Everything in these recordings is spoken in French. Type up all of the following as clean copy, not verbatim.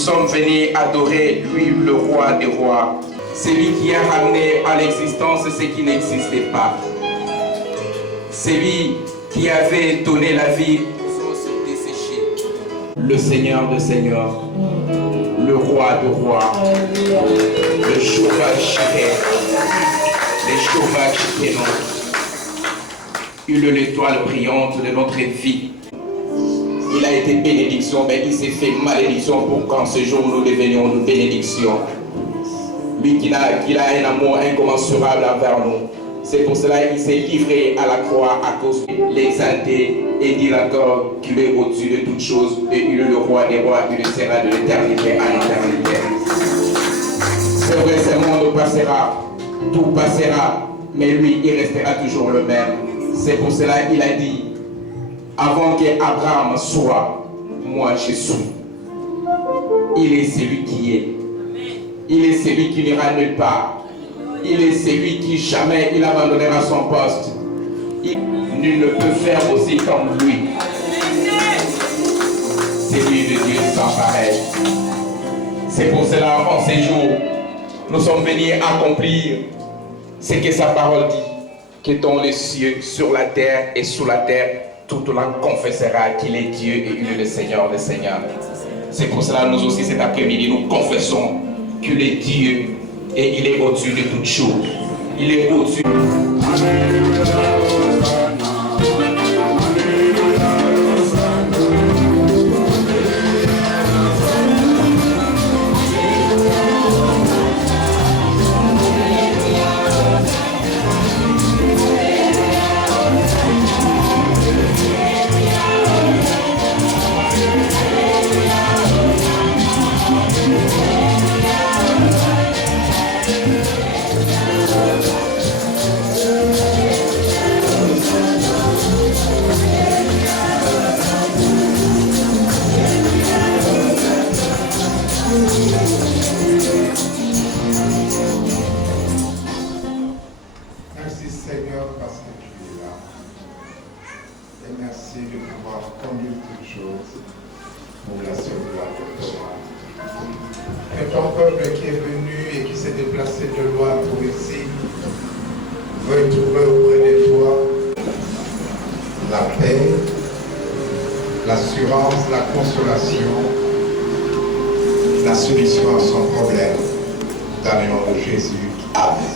sommes venus adorer lui, le roi des rois. C'est lui qui a ramené à l'existence ce qui n'existait pas. C'est lui qui avait donné la vie aux os desséchés. Le Seigneur de seigneurs, le roi de rois, le Shofar Shireh, le Shofar Shikenon. Il est l'étoile brillante de notre vie. Il a été bénédiction, mais il s'est fait malédiction pour qu'en ce jour nous devenions une bénédiction. Lui qui a un amour incommensurable envers nous. C'est pour cela qu'il s'est livré à la croix à cause de l'exalter et dire encore qu'il est au-dessus de toutes choses et il est le roi des rois, il sera de l'éternité à l'éternité. C'est vrai, ce monde passera, tout passera, mais lui, il restera toujours le même. C'est pour cela qu'il a dit, avant qu'Abraham soit, moi je suis. Il est celui qui est. Il est celui qui n'ira nulle part. Il est celui qui jamais il abandonnera son poste. Nul ne peut faire aussi comme lui. C'est lui de Dieu sans pareil. C'est pour cela en ces jours, nous sommes venus accomplir ce que sa parole dit. Que dans les cieux, sur la terre et sous la terre, toute langue confessera qu'il est Dieu et il est le Seigneur des Seigneurs. C'est pour cela nous aussi cet après-midi, nous confessons qu'il est Dieu et il est au-dessus de toutes choses. Il est au-dessus. Merci Seigneur parce que tu es là. Et merci de pouvoir conduire toutes choses pour la seule gloire de ton nom. Que ton peuple qui est venu et qui s'est déplacé de loin pour ici veuille trouver auprès de toi la paix, l'assurance, la consolation, la solution à son problème. Dans le nom de Jésus. Amen.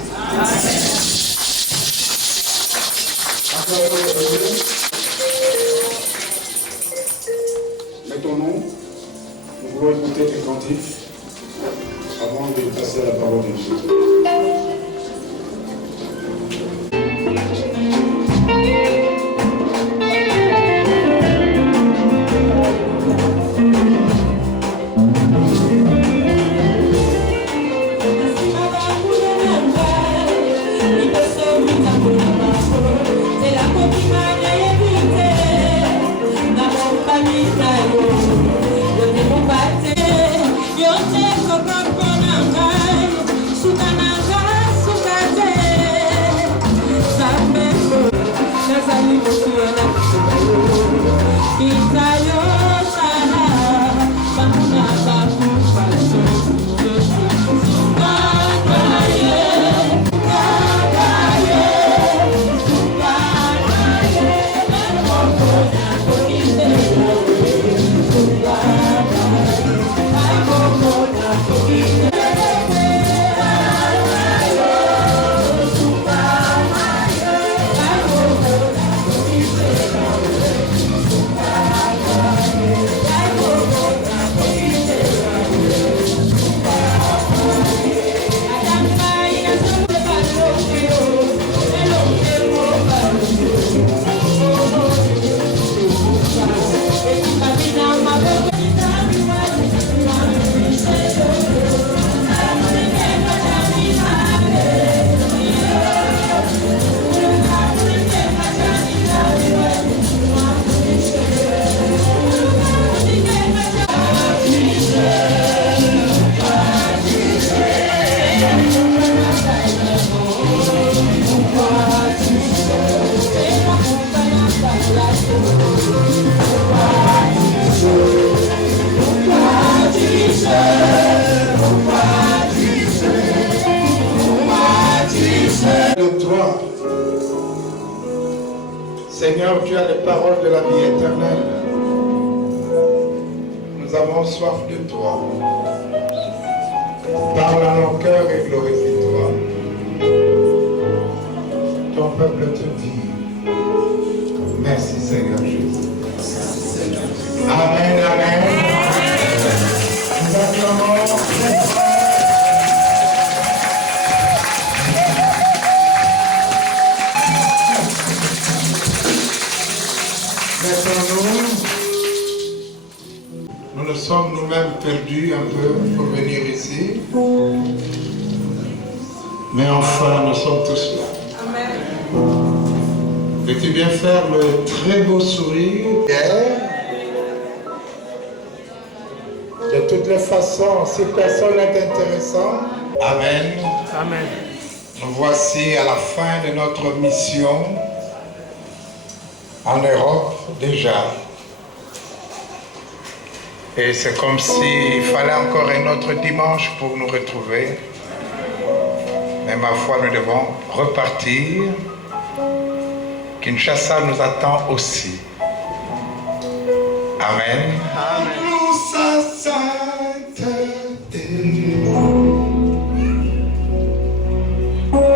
Mettons-nous, nous voulons écouter un cantique avant de passer à la parole de Dieu. Okay. Seigneur, tu as les paroles de la vie éternelle. Nous avons soif de toi. Parle à nos cœurs et glorifie-toi. Ton peuple te dit, merci Seigneur Jésus. Amen, amen. Nous acclamons. Nous nous sommes nous-mêmes perdus un peu pour venir ici. Mais enfin, nous sommes tous là. Amen. Veux-tu bien faire le très beau sourire? De toutes les façons, si personne n'est intéressant. Amen. Amen. Nous voici à la fin de notre mission en Europe déjà. Et c'est comme s'il fallait encore un autre dimanche pour nous retrouver. Mais ma foi, nous devons repartir. Kinshasa nous attend aussi. Amen. Amen. Nous, sa sainteté.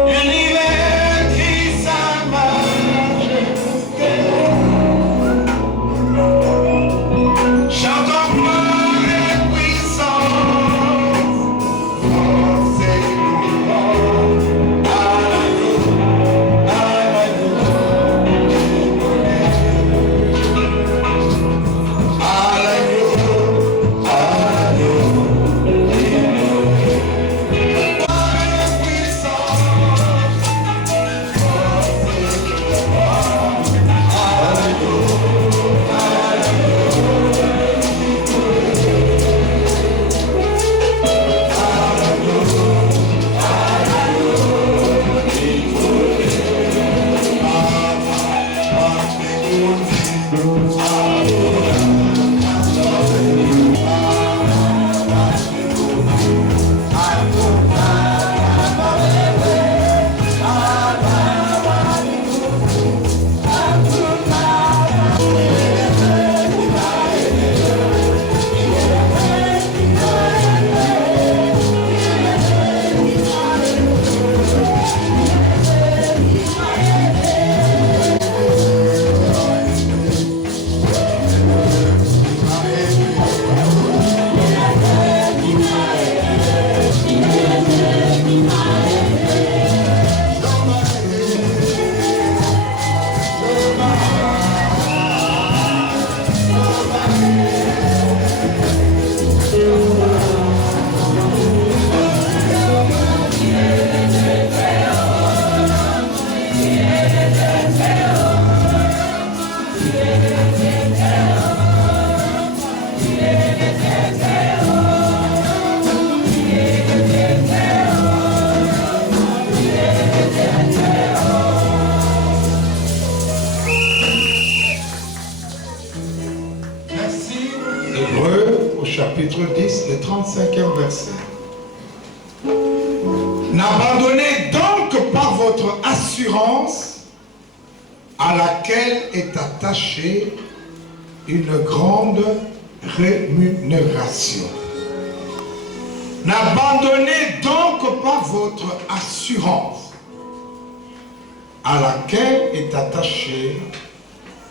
L'univers qui sa majesté. Chantons gloire et puissance. Force et louange. Chapitre 10, le 35e verset. N'abandonnez donc pas votre assurance à laquelle est attachée une grande rémunération. N'abandonnez donc pas votre assurance à laquelle est attachée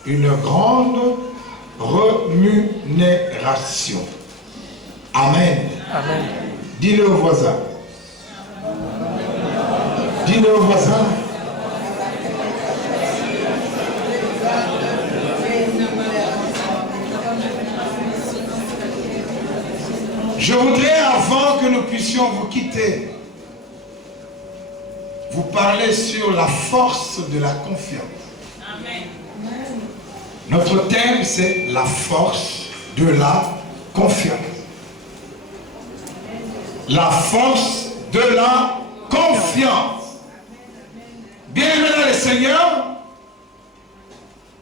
une grande rémunération. Amen. Amen. Dis-le au voisin. Dis-le au voisin. Je voudrais, avant que nous puissions vous quitter, vous parler sur la force de la confiance. Amen. Notre thème, c'est la force de la confiance. La force de la confiance. Bien-aimés dans le Seigneur,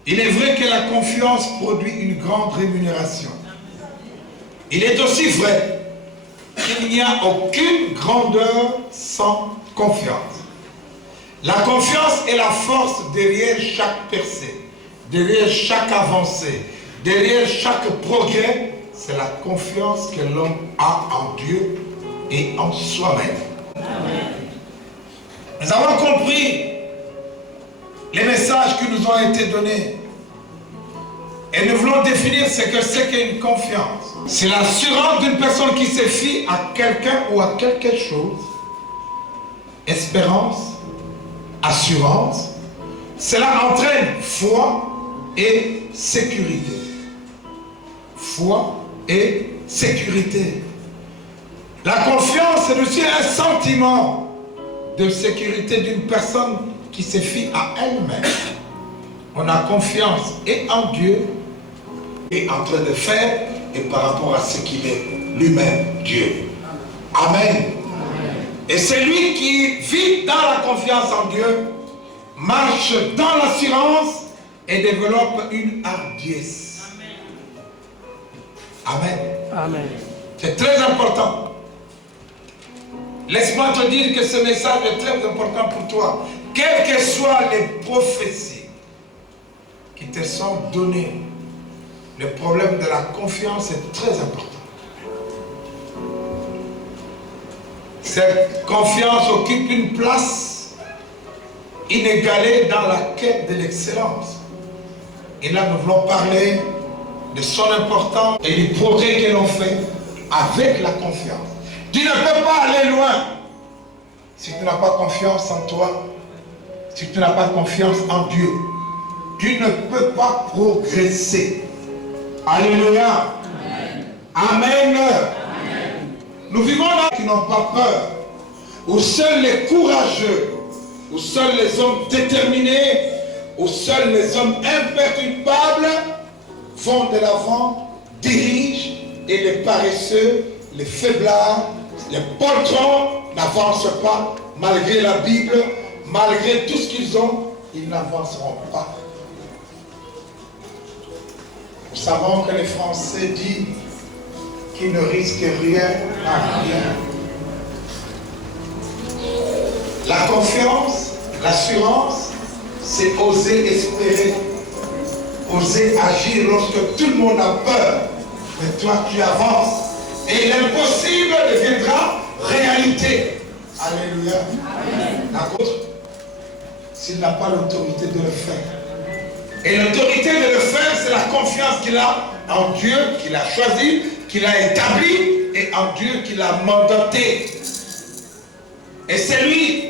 il est vrai que la confiance produit une grande rémunération. Il est aussi vrai qu'il n'y a aucune grandeur sans confiance. La confiance est la force derrière chaque percée. derrière chaque avancée, derrière chaque progrès, c'est la confiance que l'homme a en Dieu et en soi-même. Nous avons compris les messages qui nous ont été donnés. Et nous voulons définir ce que c'est qu'une confiance. C'est l'assurance d'une personne qui se fie à quelqu'un ou à quelque chose. Espérance, assurance. Cela entraîne foi et sécurité. Foi et sécurité. La confiance est aussi un sentiment de sécurité d'une personne qui se fie à elle-même. On a confiance et en Dieu et en train de faire et par rapport à ce qu'il est lui-même, Dieu. Amen. Et celui qui vit dans la confiance en Dieu marche dans l'assurance et développe une hardiesse. Amen. Amen. C'est très important. Laisse-moi te dire que ce message est très important pour toi. Quelles que soient les prophéties qui te sont données, le problème de la confiance est très important. Cette confiance occupe une place inégalée dans la quête de l'excellence. Et là, nous voulons parler de son importance et du progrès que l'on fait avec la confiance. Tu ne peux pas aller loin si tu n'as pas confiance en toi, si tu n'as pas confiance en Dieu. Tu ne peux pas progresser. Alléluia. Amen. Amen. Nous vivons là qui n'ont pas peur, où seuls les courageux, où seuls les hommes déterminés, où seuls les hommes imperturbables vont de l'avant, dirigent, et les paresseux, les faiblards, les poltrons n'avancent pas, malgré la Bible, malgré tout ce qu'ils ont, ils n'avanceront pas. Nous savons que les Français disent qu'ils ne risquent rien à rien. La confiance, l'assurance, c'est oser espérer, oser agir lorsque tout le monde a peur. Mais toi, tu avances et l'impossible deviendra réalité. Alléluia. D'accord? S'il n'a pas l'autorité de le faire. Et l'autorité de le faire, c'est la confiance qu'il a en Dieu, qu'il a choisi, qu'il a établi, et en Dieu qu'il a mandaté. Et c'est lui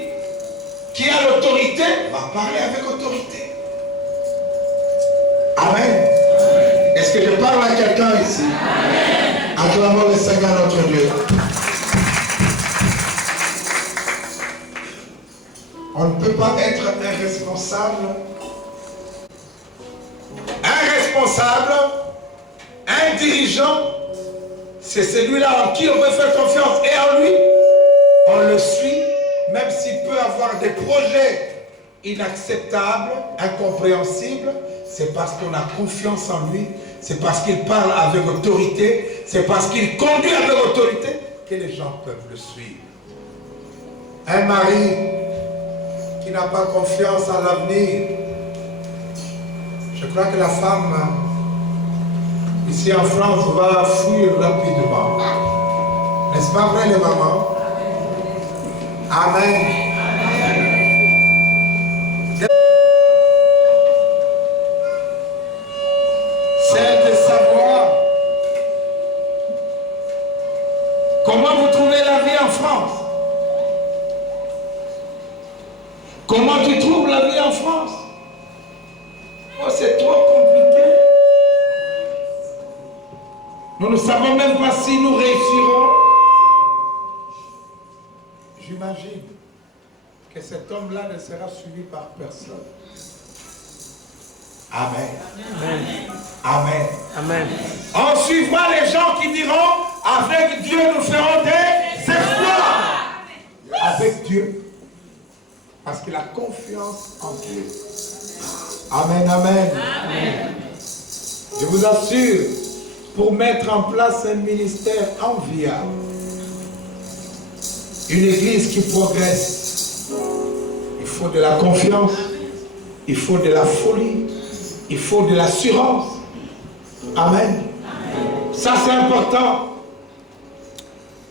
qui a l'autorité, va parler avec autorité. Amen. Est-ce que je parle à quelqu'un ici? Amen. Acclamons le Seigneur notre Dieu. On ne peut pas être un responsable. Un responsable, un dirigeant, c'est celui-là en qui on peut faire confiance. Et en lui, on le suit, même s'il peut avoir des projets inacceptables, incompréhensibles. C'est parce qu'on a confiance en lui, c'est parce qu'il parle avec autorité, c'est parce qu'il conduit avec autorité que les gens peuvent le suivre. Un mari qui n'a pas confiance en l'avenir, je crois que la femme, ici en France, va fuir rapidement. N'est-ce pas vrai les mamans? Amen. C'est de savoir comment vous trouvez la vie en France. Comment tu trouves la vie en France? Oh, c'est trop compliqué. Nous ne savons même pas si nous réussirons. J'imagine que cet homme-là ne sera suivi par personne. Amen. Amen. Amen. Amen. On suivra les gens qui diront, avec Dieu nous ferons des exploits. Avec Dieu. Parce qu'il a confiance en Dieu. Amen, amen. Amen. Je vous assure, pour mettre en place un ministère enviable, une église qui progresse, il faut de la confiance, il faut de la folie, Il faut de l'assurance. Amen. Ça c'est important.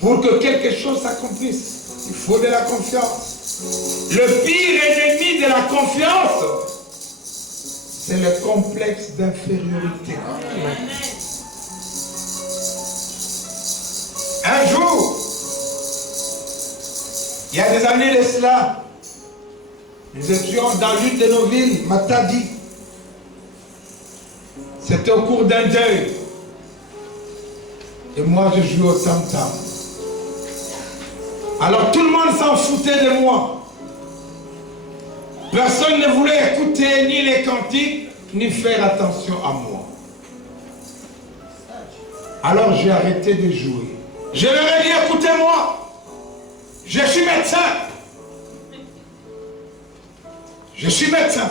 Pour que quelque chose s'accomplisse, il faut de la confiance. Le pire ennemi de la confiance, c'est le complexe d'infériorité. Un jour, il y a des années de cela, nous étions dans l'une de nos villes, Matadi. C'était au cours d'un deuil. Et moi, je jouais au tam-tam. Alors tout le monde s'en foutait de moi. Personne ne voulait écouter ni les cantiques, ni faire attention à moi. Alors j'ai arrêté de jouer. Je leur ai dit, écoutez-moi, je suis médecin. Je suis médecin.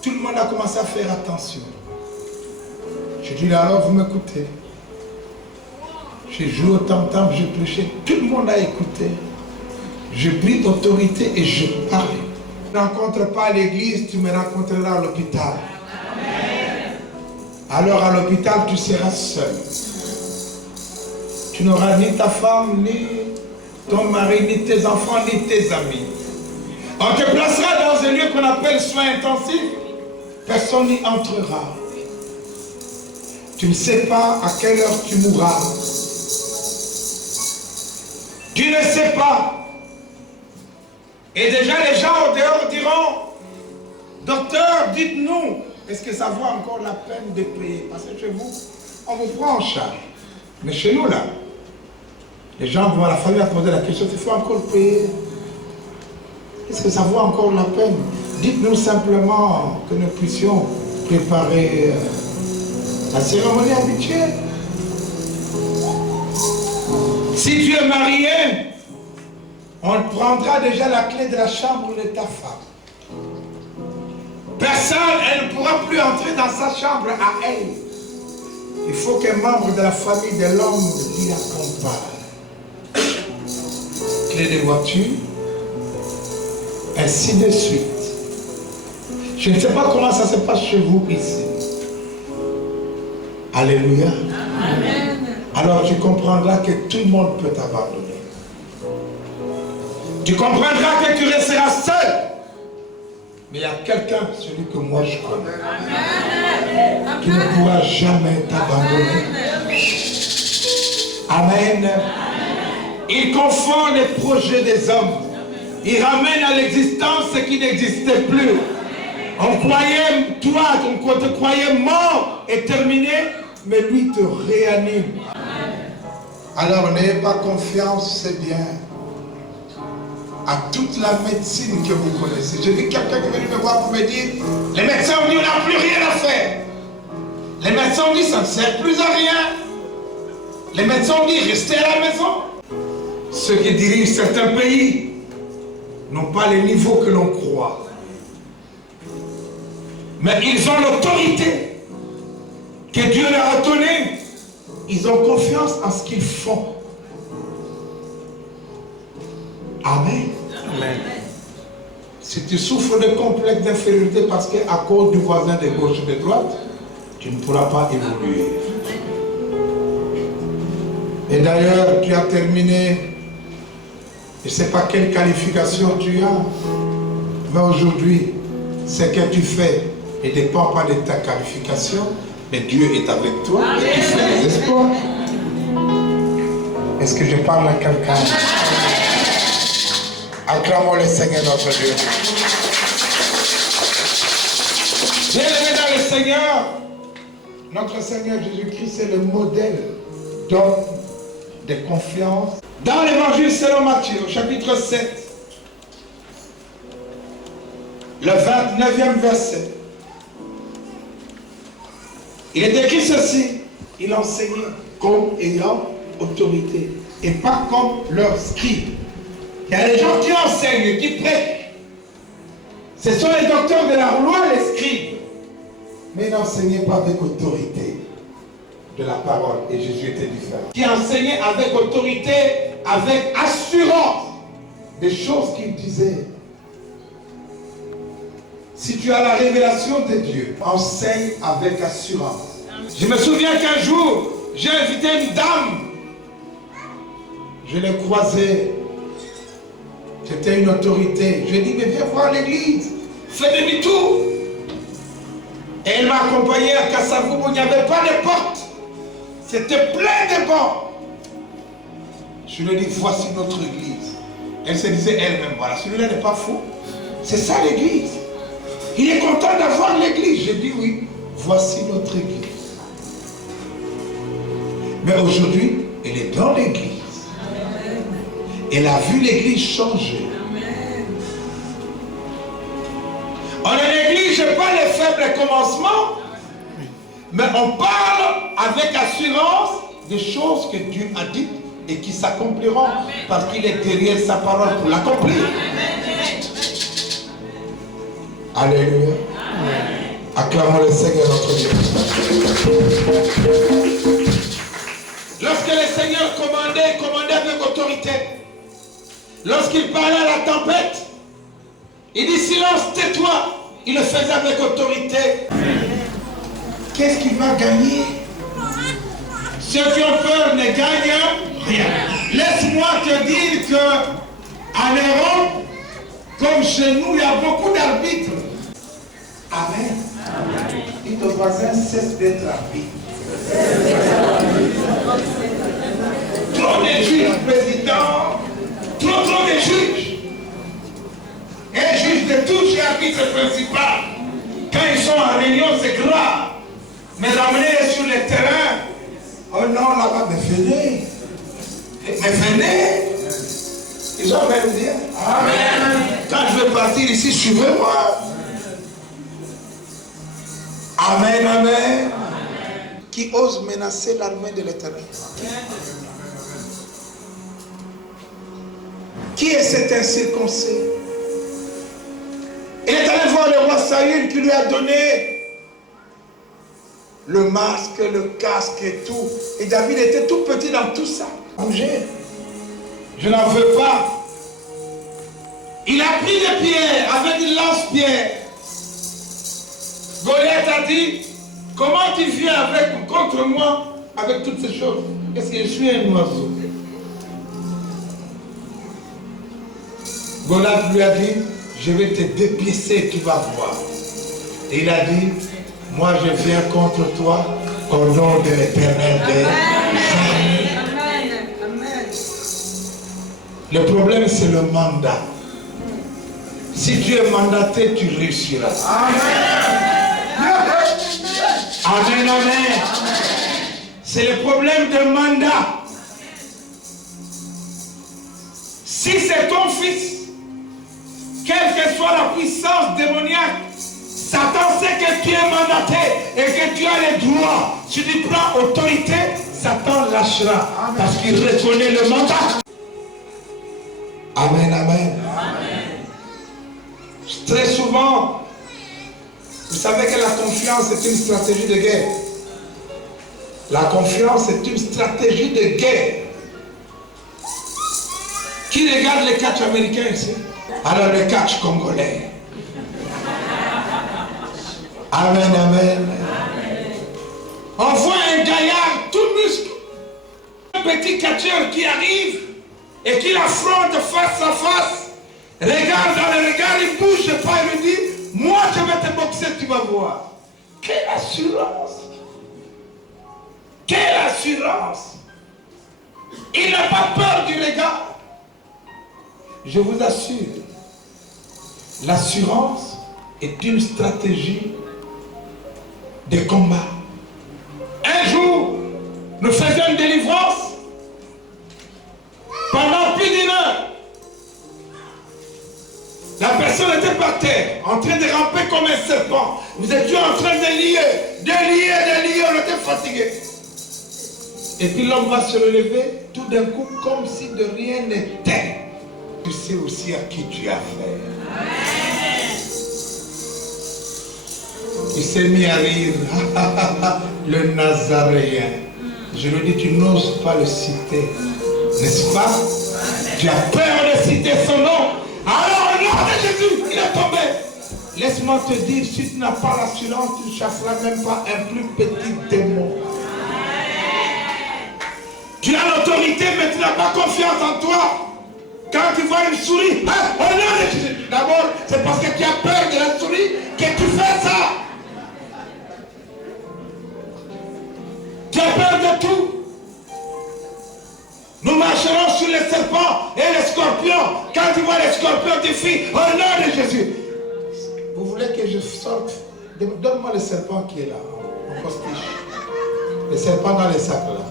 Tout le monde a commencé à faire attention. J'ai dit, alors vous m'écoutez. J'ai joué au tam-tam, j'ai prêché, tout le monde a écouté. J'ai pris autorité et je parlais. Tu ne rencontres pas à l'église, tu me rencontreras à l'hôpital. Alors à l'hôpital, tu seras seul. Tu n'auras ni ta femme, ni ton mari, ni tes enfants, ni tes amis. On te placera dans un lieu qu'on appelle soins intensifs. Personne n'y entrera. Tu ne sais pas à quelle heure tu mourras. Tu ne sais pas. Et déjà les gens au dehors diront, docteur, dites-nous, est-ce que ça vaut encore la peine de payer? Parce que chez vous, on vous prend en charge. Mais chez nous là, les gens vont à la famille à poser la question, il faut encore payer. Est-ce que ça vaut encore la peine? Dites-nous simplement que nous puissions préparer la cérémonie habituelle. Si tu es marié, on prendra déjà la clé de la chambre de ta femme. Personne, elle ne pourra plus entrer dans sa chambre à elle. Il faut qu'un membre de la famille de l'homme l'y accompagne. Clé de voiture, ainsi de suite. Je ne sais pas comment ça se passe chez vous ici. Alléluia. Amen. Alors tu comprendras que tout le monde peut t'abandonner. Tu comprendras que tu resteras seul. Mais il y a quelqu'un, celui que moi je connais, qui ne pourra jamais t'abandonner. Amen. Il confond les projets des hommes. Il ramène à l'existence ce qui n'existait plus. On croyait, toi, on te croyait mort et terminé, mais lui te réanime. Alors n'ayez pas confiance, c'est bien, à toute la médecine que vous connaissez. J'ai vu quelqu'un qui est venu me voir pour me dire, les médecins ont dit on n'a plus rien à faire. Les médecins ont dit ça ne sert plus à rien. Les médecins ont dit restez à la maison. Ceux qui dirigent certains pays n'ont pas les niveaux que l'on croit. Mais ils ont l'autorité que Dieu leur a donnée. Ils ont confiance en ce qu'ils font. Amen. Amen. Si tu souffres de complexe d'infériorité parce qu'à cause du voisin de gauche et de droite, tu ne pourras pas évoluer. Et d'ailleurs, tu as terminé, je ne sais pas quelle qualification tu as, mais aujourd'hui, ce que tu fais ne dépend pas de ta qualification, mais Dieu est avec toi et tu fais des espoirs. Est-ce que je parle à quelqu'un? Acclamons le Seigneur notre Dieu. Bien-aimés dans le Seigneur, notre Seigneur Jésus-Christ c'est le modèle d'homme de confiance. Dans l'évangile selon Matthieu, au chapitre 7, le 29e verset, il est écrit ceci: il enseignait comme ayant autorité et pas comme leurs scribes. Il y a des gens qui enseignent, qui prêchent. Ce sont les docteurs de la loi, les scribes. Mais n'enseignaient pas avec autorité de la parole. Et Jésus était différent. Qui enseignait avec autorité, avec assurance des choses qu'il disait. Si tu as la révélation de Dieu, enseigne avec assurance. Je me souviens qu'un jour, j'ai invité une dame. Je l'ai croisée. C'était une autorité. Je lui ai dit, mais viens voir l'église. Fais demi-tour. Et elle m'a accompagné à Kassavou où il n'y avait pas de porte. C'était plein de bancs. Je lui ai dit, voici notre église. Elle se disait elle-même, voilà, celui-là n'est pas fou. C'est ça l'église. Il est content d'avoir l'église. J'ai dit oui, voici notre église. Mais aujourd'hui, elle est dans l'église. Elle a vu l'église changer. On ne néglige pas les faibles commencements, mais on parle avec assurance des choses que Dieu a dites et qui s'accompliront parce qu'il est derrière sa parole pour l'accomplir. Alléluia. Acclamons le Seigneur notre Dieu. Lorsque le Seigneur commandait avec autorité. Lorsqu'il parlait à la tempête, il dit silence, tais-toi. Il le faisait avec autorité. Qu'est-ce qu'il va gagner? Ceux qui ont peur ne gagnent rien. Laisse-moi te dire qu'en Europe, comme chez nous, il y a beaucoup d'arbitres. Amen. Et ton voisin cesse d'être arbitre. Trop de juges, président. Trop de juges. Un juge de touche et arbitre principal. Quand ils sont en réunion, c'est grave. Mais l'amener sur le terrain, oh non, là-bas, mais venez. Mais venez. Ils ont même dit, amen. Quand je vais partir ici, suivez-moi. Amen, amen. Qui ose menacer l'armée de l'Éternel? Qui est cet incirconcis? Il est allé voir le roi Saül qui lui a donné le masque, le casque et tout. Et David était tout petit dans tout ça. Bouger. Je n'en veux pas. Il a pris des pierres avec une lance-pierre. Goliath a dit, comment tu viens contre moi avec toutes ces choses? Est-ce que je suis un oiseau? Goliath lui a dit, je vais te dépiécer, tu vas voir. Et il a dit, moi je viens contre toi au nom de l'Éternel des armées. Le problème c'est le mandat. Si tu es mandaté, tu réussiras. Amen. Amen, amen. C'est le problème de mandat. Si c'est ton fils, quelle que soit la puissance démoniaque, Satan sait que tu es mandaté et que tu as les droits. Si tu prends autorité, Satan lâchera parce qu'il reconnaît le mandat. Amen, amen. Très souvent, vous savez que la confiance est une stratégie de guerre. La confiance est une stratégie de guerre. Qui regarde les catchs américains ici? Alors le catch congolais. Amen, amen. On voit un gaillard tout muscle. Un petit catcheur qui arrive et qui l'affronte face à face. Regarde dans le regard, il bouge pas, il lui dit, moi je vais te boxer, tu vas voir. Quelle assurance! Quelle assurance! Il n'a pas peur du regard. Je vous assure, l'assurance est une stratégie de combat. Un jour, nous faisions une délivrance pendant plus d'une heure. La personne était par terre, en train de ramper comme un serpent. Nous étions en train de lier, on était fatigués. Et puis l'homme va se relever tout d'un coup comme si de rien n'était. Tu sais aussi à qui tu as affaire. Il s'est mis à rire. Le Nazaréen. Je lui dis, tu n'oses pas le citer. N'est-ce pas? Tu as peur de citer son nom. Alors au nom de Jésus, il est tombé. Laisse-moi te dire, si tu n'as pas l'assurance, tu ne chasseras même pas un plus petit démon. Tu as l'autorité, mais tu n'as pas confiance en toi. Quand tu vois une souris, hein, oh non, d'abord, c'est parce que tu as peur de la souris que tu fais ça. Tu as peur de tout. Nous marcherons sur les serpents et les scorpions. Quand tu vois les scorpions, tu fuis au nom de Jésus. Vous voulez que je sorte? Donne-moi le serpent qui est là, en postiche. Le serpent dans les sacs là.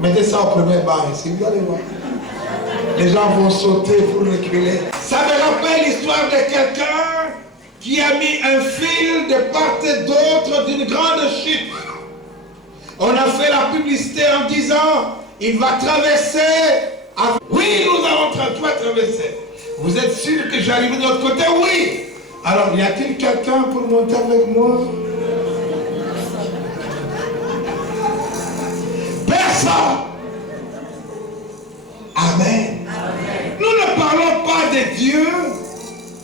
Mettez ça au premier banc ici, vous allez voir. Les gens vont sauter pour reculer. Ça me rappelle l'histoire de quelqu'un qui a mis un fil de part et d'autre d'une grande chute. On a fait la publicité en disant, il va traverser. Oui, nous avons traversé. Vous êtes sûr que j'arrive de l'autre côté? Oui. Alors, y a-t-il quelqu'un pour monter avec moi? Personne. Amen. Nous ne parlons pas de Dieu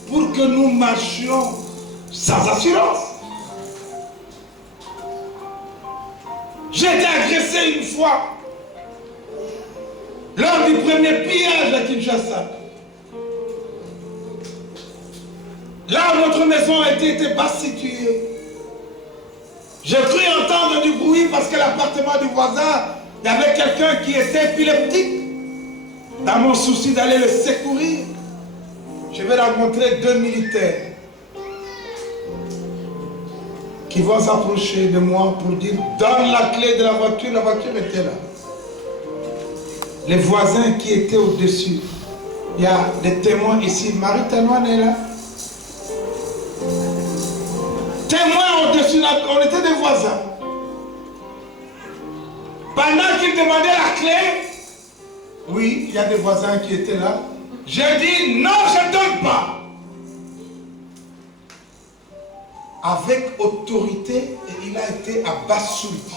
pour que nous marchions sans assurance. J'ai été agressé une fois lors du premier pillage à Kinshasa. Là où notre maison était basse située. J'ai cru entendre du bruit parce que l'appartement du voisin, il y avait quelqu'un qui était épileptique. Dans mon souci d'aller le secourir, je vais rencontrer 2 militaires qui vont s'approcher de moi pour dire, donne la clé de la voiture était là. Les voisins qui étaient au-dessus, il y a des témoins ici, Marie Tanoine est là. Témoins au-dessus, on était des voisins. Pendant qu'ils demandaient la clé, oui, il y a des voisins qui étaient là. J'ai dit, non, je ne donne pas. Avec autorité, et il a été abasourdi.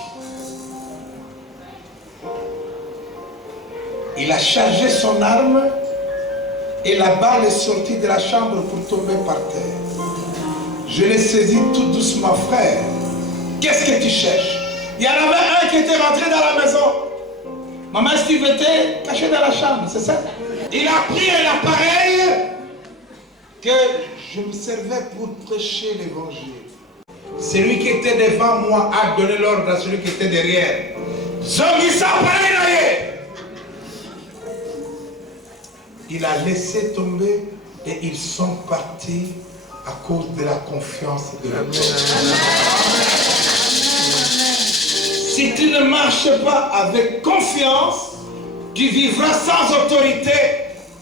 Il a chargé son arme et la balle est sortie de la chambre pour tomber par terre. Je l'ai saisi tout doucement, frère. Qu'est-ce que tu cherches? Il y en avait un qui était rentré dans la maison. Maman Steve était caché dans la chambre, c'est ça? Il a pris un appareil que je me servais pour prêcher l'évangile. Celui qui était devant moi a donné l'ordre à celui qui était derrière. Il a laissé tomber et ils sont partis à cause de la confiance de l'homme. Si tu ne marches pas avec confiance, tu vivras sans autorité.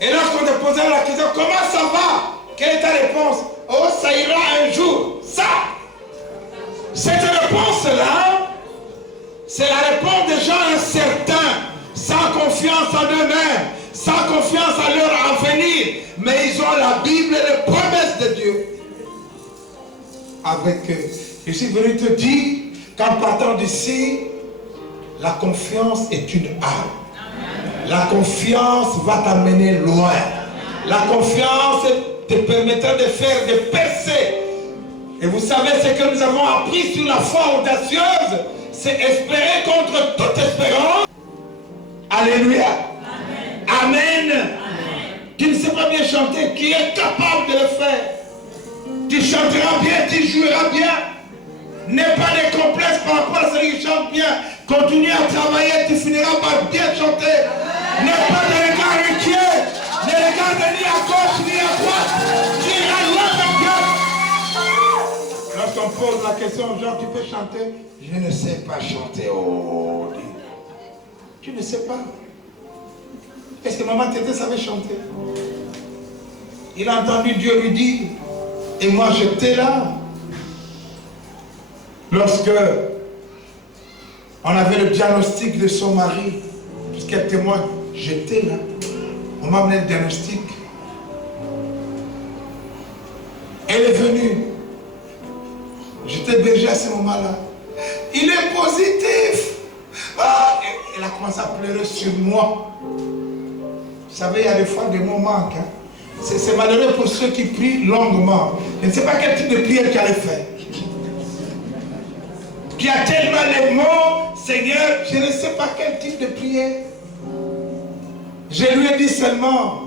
Et lorsqu'on te posera la question, comment ça va? Quelle est ta réponse? Oh, ça ira un jour. Ça, cette réponse-là, c'est la réponse des gens incertains, sans confiance en eux-mêmes, sans confiance en leur avenir. Mais ils ont la Bible et les promesses de Dieu avec eux. Je suis venu te dire qu'en partant d'ici, la confiance est une arme. La confiance va t'amener loin. La confiance te permettra de faire des percées. Et vous savez ce que nous avons appris sur la foi audacieuse, c'est espérer contre toute espérance. Alléluia. Amen. Amen. Tu ne sais pas bien chanter, qui est capable de le faire? Tu chanteras bien, tu joueras bien. N'aie pas de complexe par rapport à celui qui chante bien. Continue à travailler, tu finiras par bien chanter. N'aie pas de regard inquiet. Ne regarde ni à gauche ni à droite. Tu iras loin de Dieu. Lorsqu'on pose la question aux gens, tu peux chanter? Je ne sais pas chanter. Oh, tu ne sais pas. Est-ce que maman Tété savait chanter? Il a entendu Dieu lui dire. Et moi j'étais là. Lorsque on avait le diagnostic de son mari, puisqu'elle témoigne, j'étais là. On m'a amené le diagnostic. Elle est venue. J'étais berger à ce moment-là. Il est positif. Ah, elle a commencé à pleurer sur moi. Vous savez, il y a des fois des mots manquent. Hein? C'est malheureux pour ceux qui prient longuement. Je ne sais pas quel type de prière tu allais faire. Qui a tellement les mots, Seigneur, je ne sais pas quel type de prière. Je lui ai dit seulement,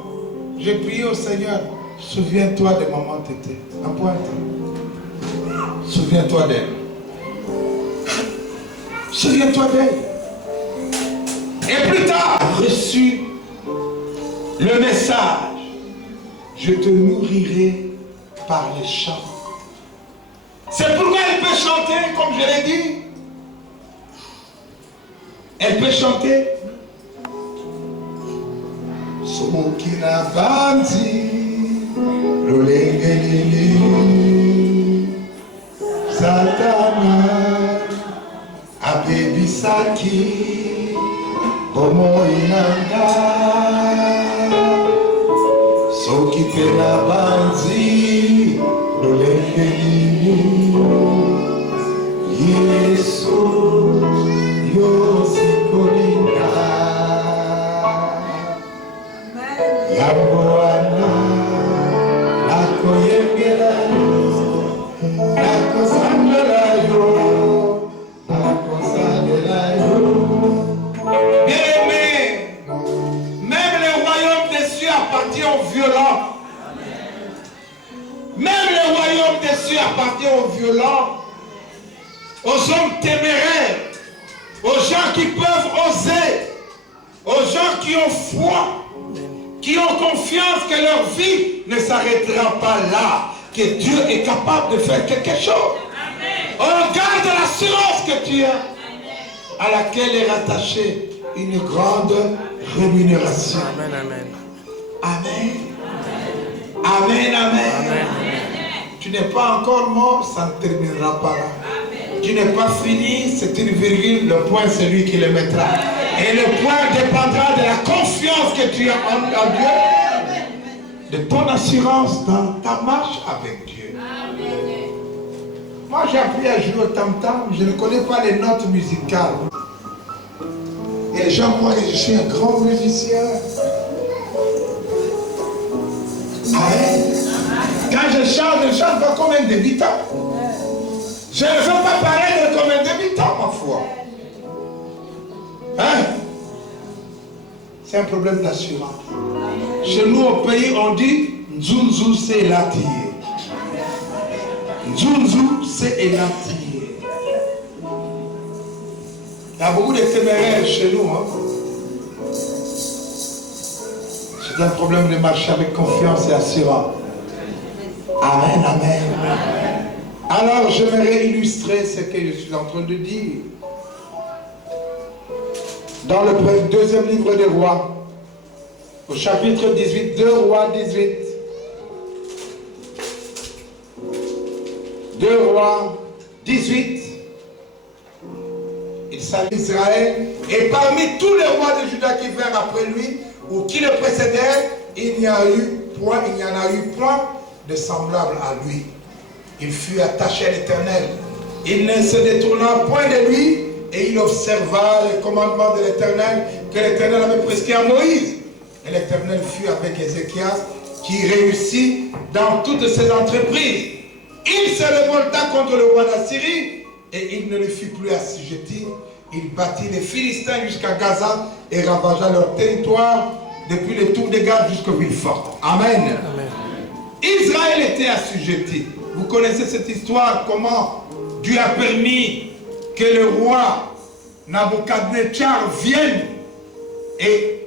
j'ai prié au Seigneur, souviens-toi de maman Tété. En pointe. Souviens-toi d'elle. Souviens-toi d'elle. Et plus tard, reçu le message, je te nourrirai par les chants. C'est pourquoi elle peut chanter, comme je l'ai dit. Elle peut chanter. Sokina Bandi, Lolengelili, Satana, Abebisaki, Homo Inanga, Sokina Bandi, Lolengelili, Yesu, Yosikolina. Yabuana, Nakoyemela yo, Nakosandela yo, Nakosandela yo. Bien-aimé, même le royaume des cieux appartient aux violents. Même le royaume des cieux appartient aux violents, aux hommes téméraires, aux gens qui peuvent oser, aux gens qui ont foi, qui ont confiance que leur vie ne s'arrêtera pas là, que Dieu est capable de faire quelque chose. Amen. On garde l'assurance que tu as, à laquelle est rattachée une grande rémunération. Amen, amen. Amen. Amen, amen. Amen. Tu n'es pas encore mort, ça ne terminera pas là. Tu n'es pas fini, c'est une virgule, le point c'est lui qui le mettra. Et le point dépendra de la confiance que tu as en Dieu, de ton assurance dans ta marche avec Dieu. Moi j'ai appris à jouer au tam-tam, je ne connais pas les notes musicales. Et les gens croient que je suis un grand musicien. Amen. Quand je chante pas comme un débutant. Je ne veux pas paraître comme un débutant, ma foi. Hein? C'est un problème d'assurance. Chez nous au pays, on dit Nzunzu c'est l'attier. Nzunzu c'est l'attier. Il y a beaucoup de téméraires chez nous. Hein? C'est un problème de marcher avec confiance et assurance. Amen, amen. Alors, j'aimerais illustrer ce que je suis en train de dire. Dans le deuxième livre des rois, au chapitre 18, 2 Rois 18. 2 Rois 18. Il s'agit d'Israël. Et parmi tous les rois de Juda qui vinrent après lui, ou qui le précédèrent, il n'y en a eu point de semblable à lui. Il fut attaché à l'Éternel. Il ne se détourna point de lui et il observa les commandements de l'Éternel que l'Éternel avait prescrits à Moïse. Et l'Éternel fut avec Ézéchias qui réussit dans toutes ses entreprises. Il se révolta contre le roi d'Assyrie et il ne le fut plus assujetti. Il battit les Philistins jusqu'à Gaza et ravagea leur territoire depuis les tours de Gad jusqu'aux villes fortes. Amen. Amen. Israël était assujetti. Vous connaissez cette histoire, comment Dieu a permis que le roi Nabuchodonosor vienne et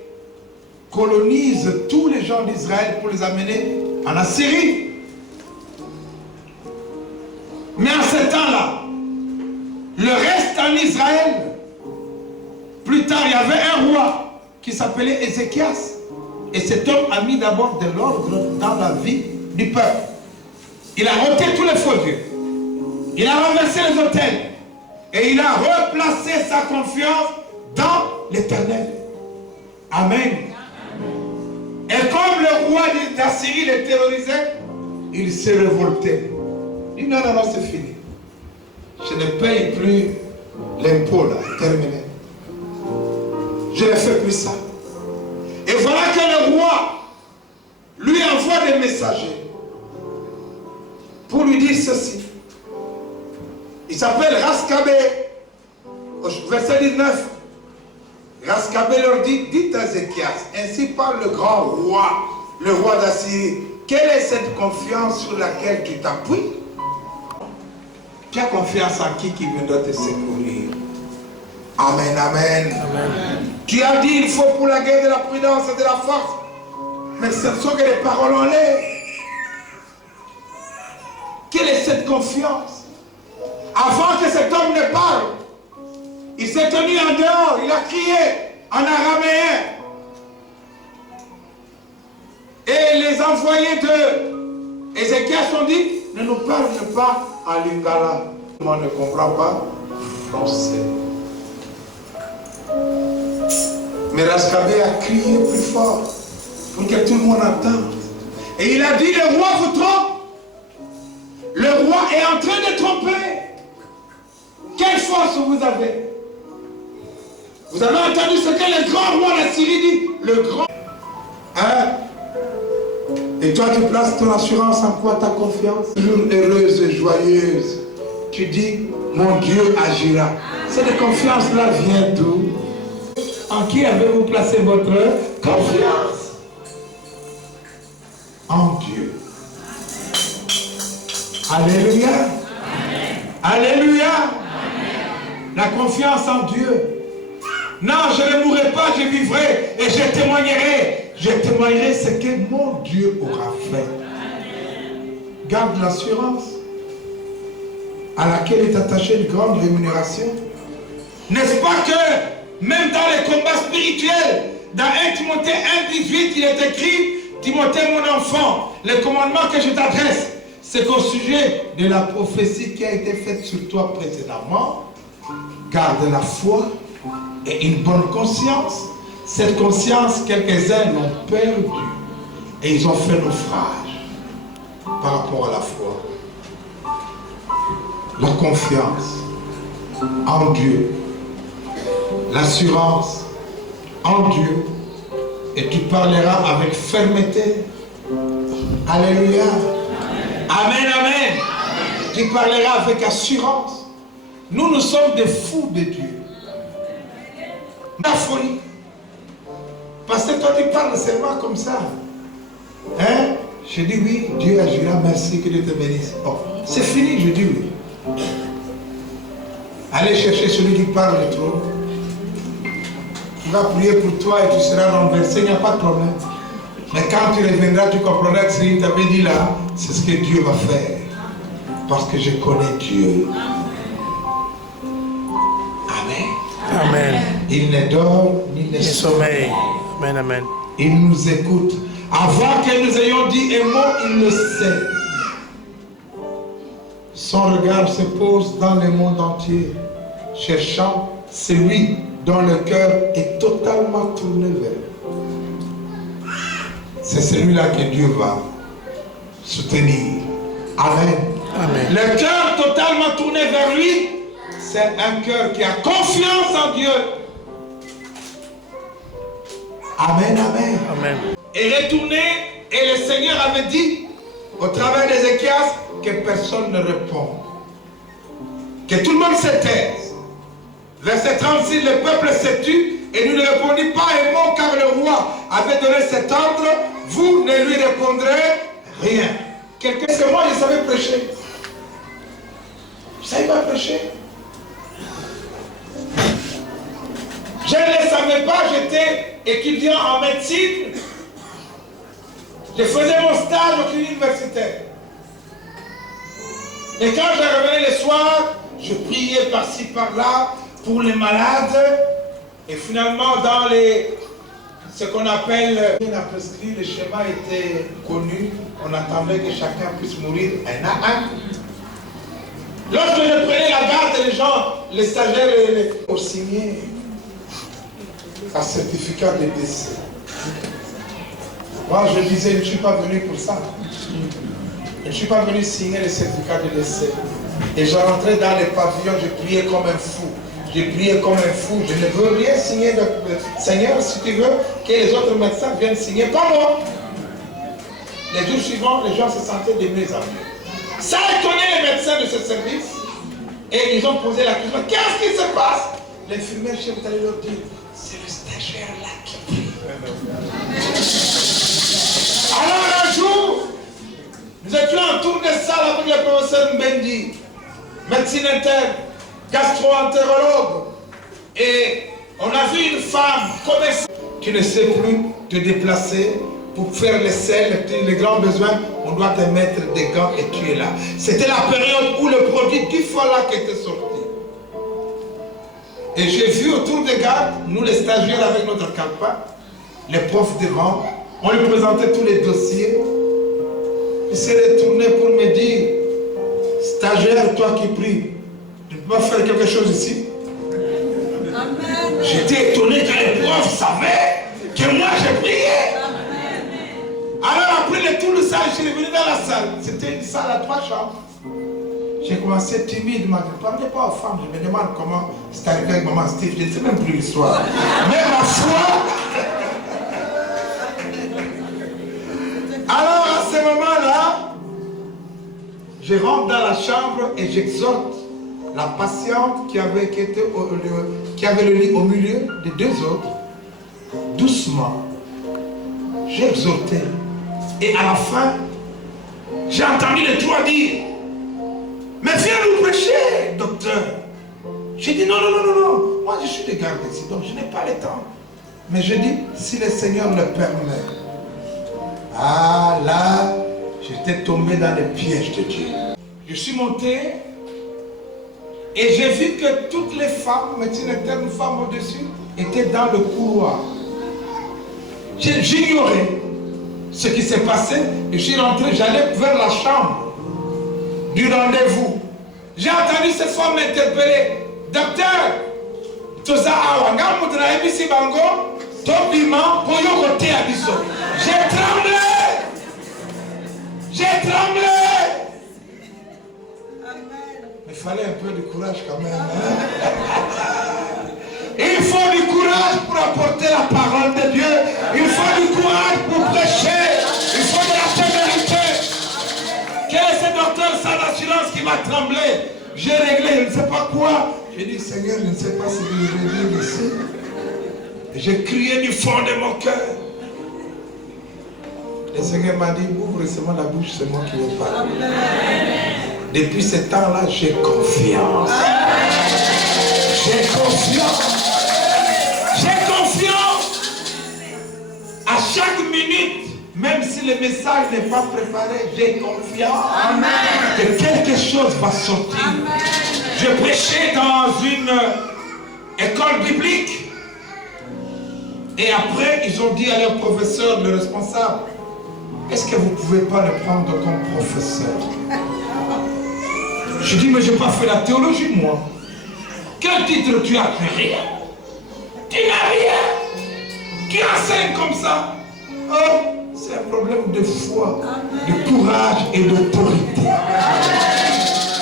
colonise tous les gens d'Israël pour les amener en Assyrie. Mais en ce temps-là, le reste en Israël, plus tard il y avait un roi qui s'appelait Ézéchias. Et cet homme a mis d'abord de l'ordre dans la vie du peuple. Il a ôté tous les faux dieux. Il a renversé les autels. Et il a replacé sa confiance dans l'Éternel. Amen. Et comme le roi d'Assyrie le terrorisait, il s'est révolté. Il dit non, non, non, c'est fini. Je ne paye plus l'impôt là, terminé. Je ne fais plus ça. Et voilà que le roi lui envoie des messagers pour lui dire ceci. Il s'appelle Rascabé. Verset 19. Rascabé leur dit, dites à Ézéchias, ainsi parle le grand roi, le roi d'Assyrie. Quelle est cette confiance sur laquelle tu t'appuies? Tu as confiance en qui viendra te secourir? Amen, amen. Amen. Tu as dit, il faut pour la guerre de la prudence et de la force. Mais ce ne sont que des paroles en l'air. Quelle est cette confiance? Avant que cet homme ne parle, il s'est tenu en dehors, il a crié en araméen. Et les envoyés de Ézéchias ont dit, ne nous parle pas en lingala. Moi ne comprends pas français. Mais Rascabé a crié plus fort pour que tout le monde entende. Et il a dit, le roi vous trompe. Le roi est en train de tromper. Quelle force vous avez? Vous avez entendu ce que le grand roi de la Syrie dit? Le grand. Hein? Et toi, tu places ton assurance en quoi, ta confiance? Toujours heureuse et joyeuse. Tu dis, mon Dieu agira. Cette confiance-là vient d'où? En qui avez-vous placé votre confiance? En Dieu. Alléluia. Amen. Alléluia. Amen. La confiance en Dieu. Non, je ne mourrai pas, je vivrai et je témoignerai. Je témoignerai ce que mon Dieu aura fait. Amen. Garde l'assurance à laquelle est attachée une grande rémunération. N'est-ce pas que même dans les combats spirituels, dans 1 Timothée 1,18, il est écrit, Timothée mon enfant, le commandement que je t'adresse, c'est qu'au sujet de la prophétie qui a été faite sur toi précédemment, garde la foi et une bonne conscience. Cette conscience, quelques-uns l'ont perdue et ils ont fait naufrage par rapport à la foi. La confiance en Dieu, l'assurance en Dieu, et tu parleras avec fermeté. Alléluia. Amen, amen. Amen. Tu parleras avec assurance. Nous sommes des fous de Dieu. La folie. Parce que toi tu parles seulement comme ça. Hein? Je dis oui, Dieu agira, merci, que Dieu te bénisse. Oh, c'est fini, je dis oui. Allez chercher celui qui parle trop. Il va prier pour toi et tu seras renversé, il n'y a pas de problème. Mais quand tu reviendras, tu comprendras que ce qu'il t'avait dit là, c'est ce que Dieu va faire. Parce que je connais Dieu. Amen. Amen. Il ne dort ni ne sommeille. Amen, amen. Il nous écoute. Avant que nous ayons dit un mot, il le sait. Son regard se pose dans le monde entier, cherchant celui dont le cœur est totalement tourné vers lui. C'est celui-là que Dieu va soutenir. Amen. Amen. Le cœur totalement tourné vers lui, c'est un cœur qui a confiance en Dieu. Amen, amen. Amen. Et retourné, et le Seigneur avait dit, au travers d'Ézéchias, que personne ne répond. Que tout le monde se taise. Verset 36, le peuple se tut et ne répondit pas un mot car le roi avait donné cet ordre, vous ne lui répondrez rien. Quelqu'un, c'est moi, je savais prêcher. Je savais pas prêcher. Je ne savais pas, j'étais étudiant en médecine. Je faisais mon stage au clinique universitaire. Et quand je revenais le soir, je priais par-ci, par-là pour les malades. Et finalement, dans ce qu'on appelle, on a prescrit, le schéma était connu. On attendait que chacun puisse mourir un à un. Lorsque je prenais la garde, les gens, les stagiaires, ont signé un certificat de décès. Moi, je disais, je ne suis pas venu pour ça. Je ne suis pas venu signer le certificat de décès. Et je rentrais dans les pavillons, je priais comme un fou. Je priais comme un fou. Je ne veux rien signer. Seigneur, si tu veux que les autres médecins viennent signer, pas moi. Les jours suivants, les gens se sentaient de mieux en mieux. Ça a étonné les médecins de ce service. Et ils ont posé la question, qu'est-ce qui se passe? L'infirmière chef est allé leur dire, c'est le stagiaire là qui prie. Alors un jour, nous étions en tour de salle avec le professeur Mbendi, médecine interne, gastro-entérologue. Et on a vu une femme commerçante qui ne sait plus te déplacer pour faire les selles, les grands besoins. On doit te mettre des gants et tu es là. C'était la période où le produit du Folac était sorti. Et j'ai vu autour des gardes, nous les stagiaires avec notre campagne, les profs devant, on lui présentait tous les dossiers. Il s'est retourné pour me dire, stagiaire, toi qui pries, tu peux pas faire quelque chose ici? J'étais étonné que les profs savaient que moi j'ai prié. Alors après le tour de salle, je suis revenu dans la salle. C'était une salle à 3 chambres. J'ai commencé timide, je ne parlais pas aux femmes. Je me demande comment c'est arrivé avec maman Steve. Je ne sais même plus l'histoire. Mais ma foi. Alors à ce moment-là, je rentre dans la chambre et j'exhorte la patiente qui avait le lit au milieu des deux autres. Doucement, j'ai exhorté. Et à la fin, j'ai entendu les trois dire, mais viens nous prêcher, docteur. J'ai dit non, moi je suis de garde ici, donc je n'ai pas le temps. Mais je dis, si le Seigneur le permet. Ah là, j'étais tombé dans les pièges de Dieu. Je suis monté et j'ai vu que toutes les femmes, médecine interne, femmes au-dessus, étaient dans le couloir. J'ignorais ce qui s'est passé et je suis rentré, j'allais vers la chambre du rendez-vous. J'ai entendu cette femme m'interpeller. Docteur, toza awanga mudra ebisi bango, tobima poyo kote abiso. J'ai tremblé. J'ai tremblé. Il fallait un peu de courage quand même. Hein? Il faut du courage pour apporter la parole de Dieu. Il faut du courage pour prêcher. Il faut de la témérité. Quel est ce docteur sans assurance qui m'a tremblé? J'ai réglé, je ne sais pas quoi. J'ai dit, Seigneur, je ne sais pas si je vais dire ici. Et j'ai crié du fond de mon cœur. Le Seigneur m'a dit, ouvre seulement la bouche, c'est moi qui vais parler. Depuis ce temps-là, j'ai confiance. J'ai confiance. J'ai confiance. À chaque minute, même si le message n'est pas préparé, j'ai confiance. Amen. Que quelque chose va sortir. Amen. Je prêchais dans une école biblique. Et après, ils ont dit à leur professeur, le responsable, est-ce que vous ne pouvez pas le prendre comme professeur? Je dis, mais je n'ai pas fait la théologie, moi. Quel titre tu as? Rien. Tu n'as rien. Qui enseigne comme ça? Oh, c'est un problème de foi, de courage et d'autorité.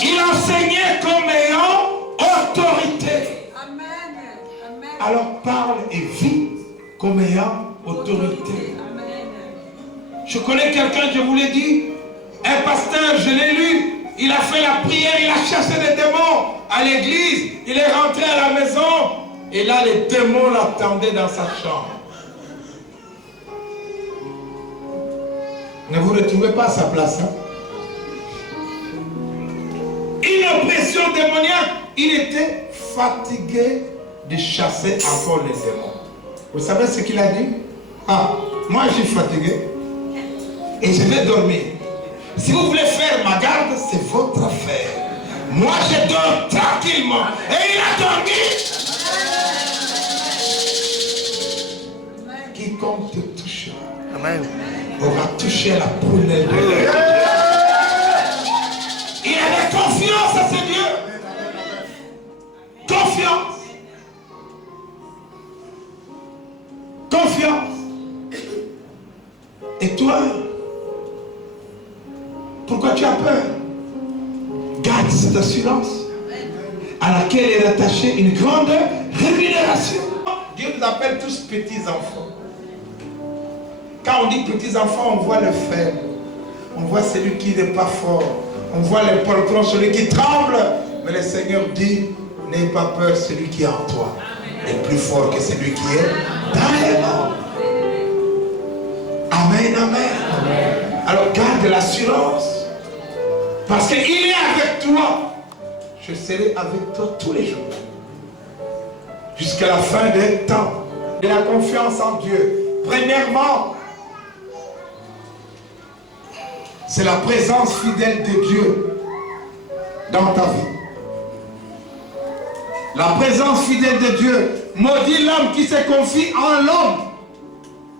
Il enseignait comme ayant autorité. Alors parle et vis comme ayant autorité. Je connais quelqu'un, je vous l'ai dit, un pasteur, je l'ai lu, il a fait la prière, il a chassé les démons à l'église, il est rentré à la maison, et là les démons l'attendaient dans sa chambre. Ne vous retrouvez pas à sa place. Hein? Une oppression démoniaque, il était fatigué de chasser encore les démons. Vous savez ce qu'il a dit? Ah, moi je suis fatigué. Et je vais dormir. Si vous voulez faire ma garde, c'est votre affaire. Moi, je dors tranquillement. Et il a dormi. Amen. Quiconque te touchera aura touché la prunelle de l'œil. Il avait confiance à ce Dieu. Confiance. Confiance. Et toi, pourquoi tu as peur? Garde cette assurance à laquelle est attachée une grande rémunération. Dieu nous appelle tous petits enfants. Quand on dit petits enfants, on voit le faible. On voit celui qui n'est pas fort. On voit les poltrons, celui qui tremble. Mais le Seigneur dit, n'aie pas peur, celui qui est en toi est plus fort que celui qui est dans les morts. Amen, amen. Alors garde l'assurance. Parce qu'il est avec toi. Je serai avec toi tous les jours. Jusqu'à la fin des temps. Et la confiance en Dieu. Premièrement, c'est la présence fidèle de Dieu dans ta vie. La présence fidèle de Dieu. Maudit l'homme qui se confie en l'homme.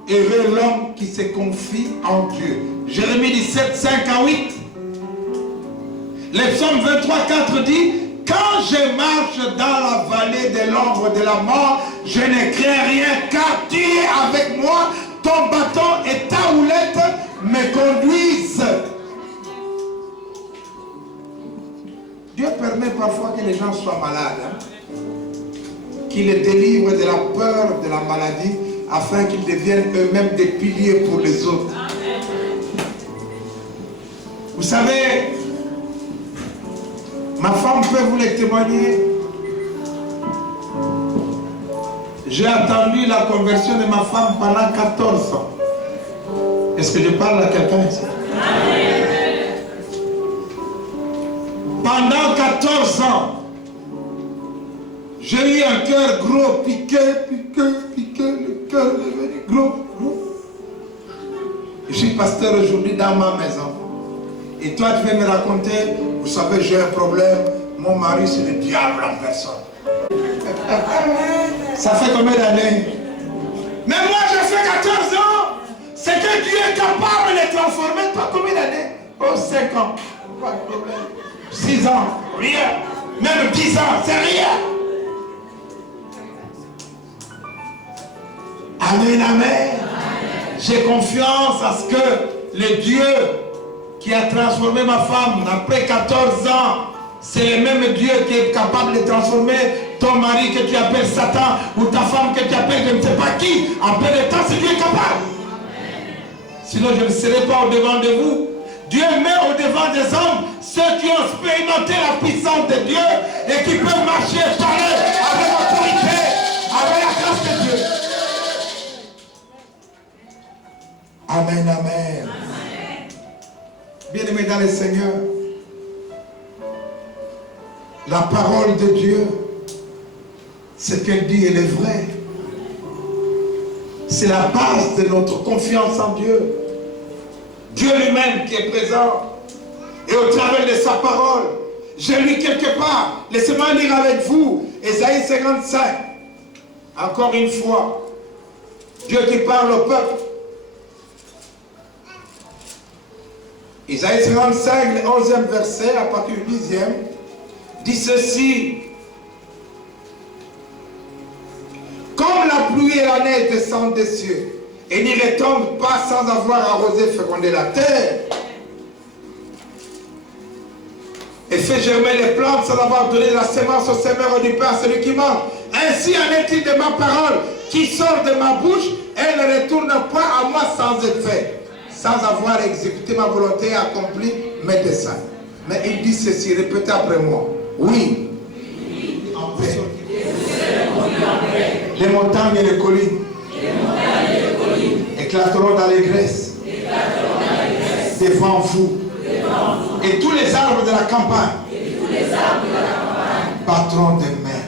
Heureux l'homme qui se confie en Dieu. Jérémie 17, 5 à 8. Le psaume 23, 4 dit, quand je marche dans la vallée de l'ombre de la mort, je ne crains rien, car tu es avec moi, ton bâton et ta houlette me conduisent. Dieu permet parfois que les gens soient malades, qu'il les délivre de la peur de la maladie, afin qu'ils deviennent eux-mêmes des piliers pour les autres. Vous savez, ma femme peut vous le témoigner. J'ai attendu la conversion de ma femme pendant 14 ans. Est-ce que je parle à quelqu'un ici? Pendant 14 ans, j'ai eu un cœur gros, piqué, le cœur est devenu gros. Je suis pasteur aujourd'hui dans ma maison. Et toi, tu vas me raconter, vous savez, j'ai un problème, mon mari, c'est le diable en personne. Ça fait combien d'années? Mais moi, j'ai fait 14 ans. C'est que Dieu est capable de les transformer. Toi, combien d'années? Oh, 5 ans. Pas de problème. 6 ans, rien. Même 10 ans, c'est rien. Amen, amen. J'ai confiance à ce que le Dieu qui a transformé ma femme après 14 ans, c'est le même Dieu qui est capable de transformer ton mari que tu appelles Satan ou ta femme que tu appelles je ne sais pas qui. En peu de temps, c'est Dieu capable. Sinon, je ne serai pas au-devant de vous. Dieu met au-devant des hommes ceux qui ont expérimenté la puissance de Dieu et qui peuvent marcher et parler avec l'autorité, avec la grâce de Dieu. Amen, amen. Bien-aimés dans le Seigneur, la parole de Dieu, ce qu'elle dit, elle est vraie. C'est la base de notre confiance en Dieu. Dieu lui-même qui est présent. Et au travers de sa parole, j'ai lu quelque part, laissez-moi lire avec vous, Ésaïe 55. Encore une fois, Dieu qui parle au peuple. Isaïe 55, le 11e verset, à partir du 10e, dit ceci. Comme la pluie et la neige descendent des cieux, et n'y retombent pas sans avoir arrosé, fécondé la terre, et fait germer les plantes sans avoir donné la semence au semeur du pain à celui qui mange. Ainsi en est-il de ma parole qui sort de ma bouche, elle ne retourne pas à moi sans effet, sans avoir exécuté ma volonté et accompli mes desseins. Mais il dit ceci, répétez après moi. Oui. En paix. Les montagnes et les collines éclateront dans les graisses devant vous. Et tous les arbres de la campagne battront des mains.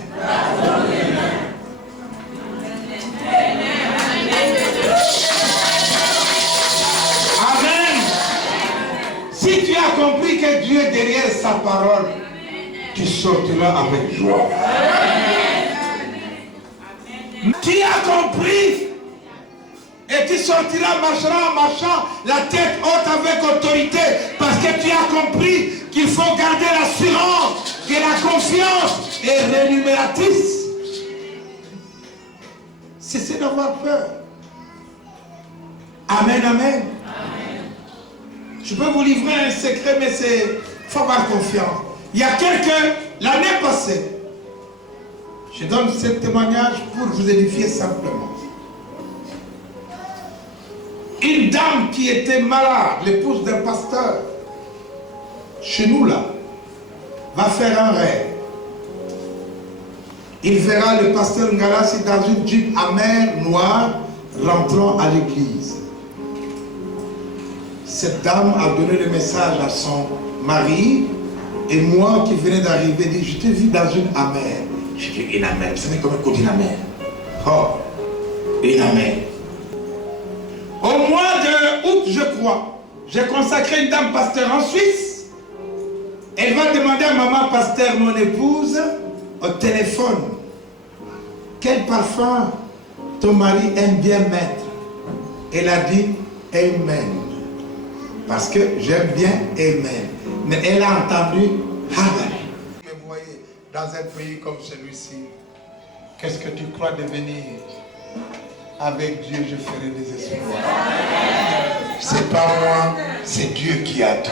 Amen. Si tu as compris que Dieu est derrière sa parole, tu sortiras avec joie. Tu as compris et tu sortiras marchera en marchant la tête haute avec autorité parce que tu as compris qu'il faut garder l'assurance que la confiance est rémunératrice. Cessez d'avoir peur. Amen, amen. Je peux vous livrer un secret, mais c'est faut avoir confiance. Il y a quelqu'un, l'année passée, je donne ce témoignage pour vous édifier simplement. Une dame qui était malade, l'épouse d'un pasteur, chez nous là, va faire un rêve. Il verra le pasteur Ngalassi dans une jupe amère, noire, rentrant à l'église. Cette dame a donné le message à son mari, et moi qui venais d'arriver, dit, je t'ai vu dans une amère. J'ai dit, une amère, vous savez comment on dit une amère? Oh, une amère. Au mois d'août, je crois, j'ai consacré une dame pasteur en Suisse. Elle va demander à maman pasteur, mon épouse, au téléphone, quel parfum ton mari aime bien mettre? Elle a dit, Amen. Parce que j'aime bien Amen. Mais elle a entendu Amen. Vous voyez, dans un pays comme celui-ci, qu'est-ce que tu crois devenir? Avec Dieu, je ferai des espoirs. C'est pas moi, c'est Dieu qui a dit.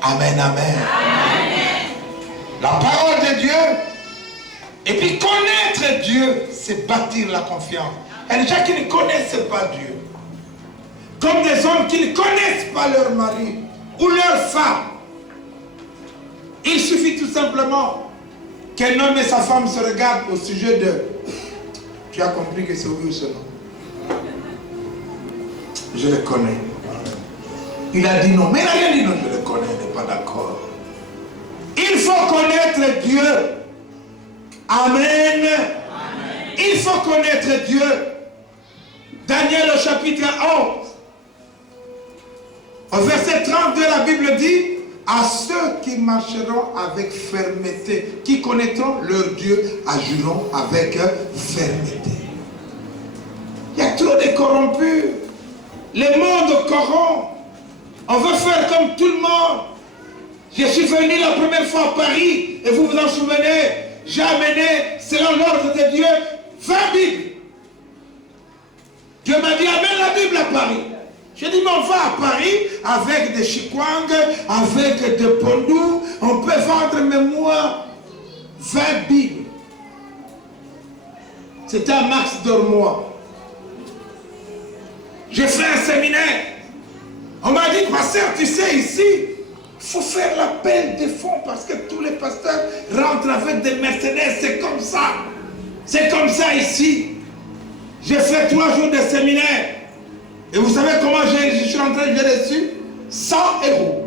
Amen, amen. La parole de Dieu. Et puis connaître Dieu, c'est bâtir la confiance. Il y a des gens qui ne connaissent pas Dieu. Comme des hommes qui ne connaissent pas leur mari ou leur femme. Il suffit tout simplement qu'un homme et sa femme se regardent au sujet de... Tu as compris que c'est oui ou c'est non? Je le connais. Il a dit non, mais il n'a rien dit non, je le connais, il n'est pas d'accord. Il faut connaître Dieu. Amen. Amen. Il faut connaître Dieu. Daniel au chapitre 11. Au verset 32, la Bible dit, à ceux qui marcheront avec fermeté, qui connaîtront leur Dieu, agiront avec fermeté. Il y a trop de corrompus. Le monde corrompt. On veut faire comme tout le monde. Je suis venu la première fois à Paris, et vous vous en souvenez, j'ai amené, selon l'ordre de Dieu, 20 Bibles. Dieu m'a dit, amène la Bible à Paris. J'ai dit, mais on va à Paris avec des chikwang, avec des pondous, on peut vendre même moi 20 Bibles. C'était un max d'Ormois. J'ai fait un séminaire. On m'a dit, pasteur, tu sais, ici, il faut faire l'appel des fonds parce que tous les pasteurs rentrent avec des Mercedes, c'est comme ça. C'est comme ça ici. J'ai fait 3 jours de séminaire. Et vous savez comment je suis rentré, j'ai reçu 100 euros.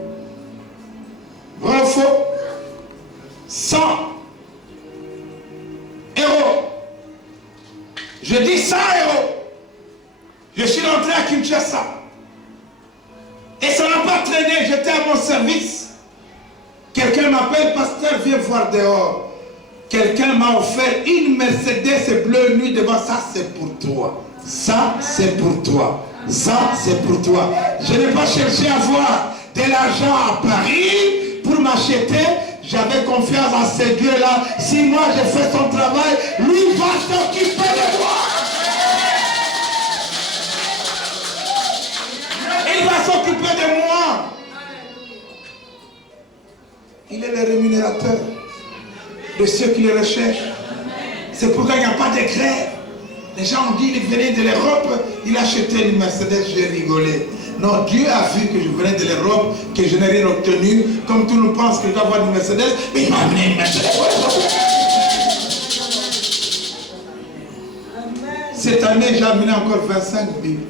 Vrai ou faux? 100 euros. Je dis 100 euros. Je suis rentré à Kinshasa. Et ça n'a pas traîné, j'étais à mon service. Quelqu'un m'appelle, pasteur, viens voir dehors. Quelqu'un m'a offert une Mercedes bleue nuit devant, ça c'est pour toi. Ça c'est pour toi. Ça c'est pour toi. Je n'ai pas cherché à avoir de l'argent à Paris pour m'acheter. J'avais confiance en ce Dieu-là. Si moi j'ai fait son travail, lui va s'occuper de moi. Il va s'occuper de moi. Il est le rémunérateur de ceux qui le recherchent. C'est pourquoi il n'y a pas de grève. Les gens ont dit, il venait de l'Europe, il achetait une Mercedes, j'ai rigolé. Non, Dieu a vu que je venais de l'Europe, que je n'ai rien obtenu, comme tout le monde pense que je dois avoir une Mercedes, mais il m'a amené une Mercedes. Cette année, j'ai amené encore 25 Bibles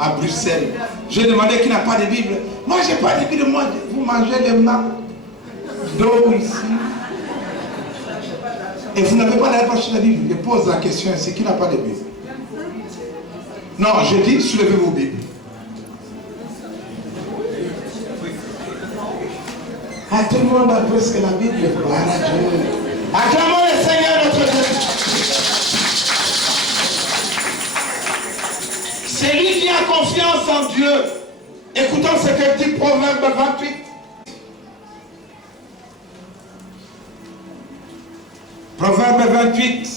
à Bruxelles. J'ai demandé qui n'a pas de Bible. Moi, je n'ai pas de Bible, moi, vous mangez les mains d'eau ici. Et vous n'avez pas d'aller acheter la Bible. Je pose la question, c'est qui n'a pas de Bible? Non, je dis, soulevez vos Bibles. Ah, tout le monde a presque la Bible. Voilà Dieu. Acclamons le Seigneur notre Dieu. C'est lui qui a confiance en Dieu. Écoutons ce que dit Proverbe 28. Proverbe 28,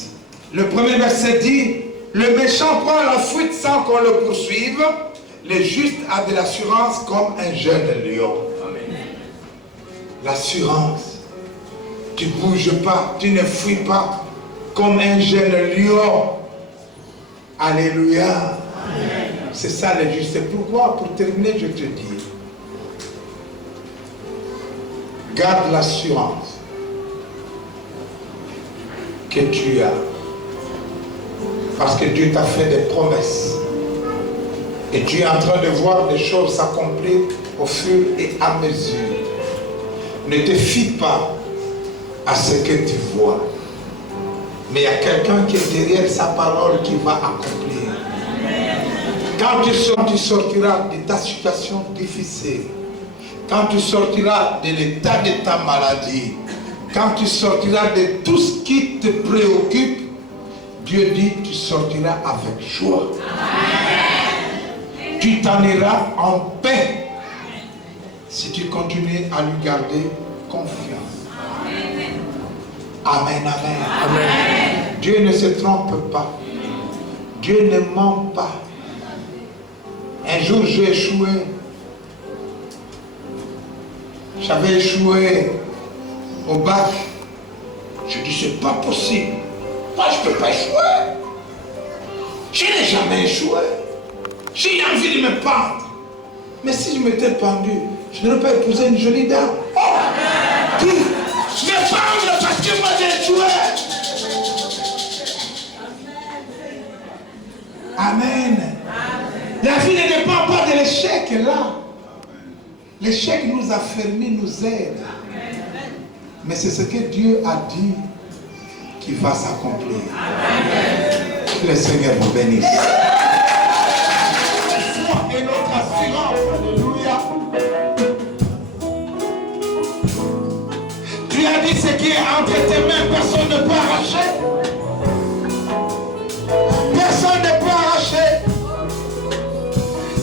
le premier verset dit, le méchant prend la fuite sans qu'on le poursuive, le juste a de l'assurance comme un jeune lion. L'assurance, tu ne bouges pas, tu ne fuis pas, comme un jeune lion. Alléluia. Amen. C'est ça le juste. C'est pourquoi, pour terminer, je te dis, garde l'assurance que tu as. Parce que Dieu t'a fait des promesses. Et tu es en train de voir des choses s'accomplir au fur et à mesure. Ne te fie pas à ce que tu vois. Mais il y a quelqu'un qui est derrière sa parole qui va accomplir. Quand tu sortiras de ta situation difficile, quand tu sortiras de l'état de ta maladie, quand tu sortiras de tout ce qui te préoccupe, Dieu dit tu sortiras avec joie. Tu t'en iras en paix si tu continues à lui garder confiance. Amen, amen. Amen. Dieu ne se trompe pas. Dieu ne ment pas. Un jour, j'ai échoué. J'avais échoué au bac. Je dis, c'est pas possible. Moi, je ne peux pas échouer. Je n'ai jamais échoué. J'ai envie de me pendre. Mais si je m'étais pendu, je n'aurais pas épousé une jolie dame. Oh! Qui? Je vais pendre parce que moi j'ai échoué. Amen. La vie ne dépend pas de l'échec là. L'échec nous affermit, nous aide. Mais c'est ce que Dieu a dit qui va s'accomplir. Que le Seigneur vous bénisse. Et notre assurance, alléluia. Tu as dit ce qui est entre tes mains, personne ne peut arracher. Personne ne peut arracher.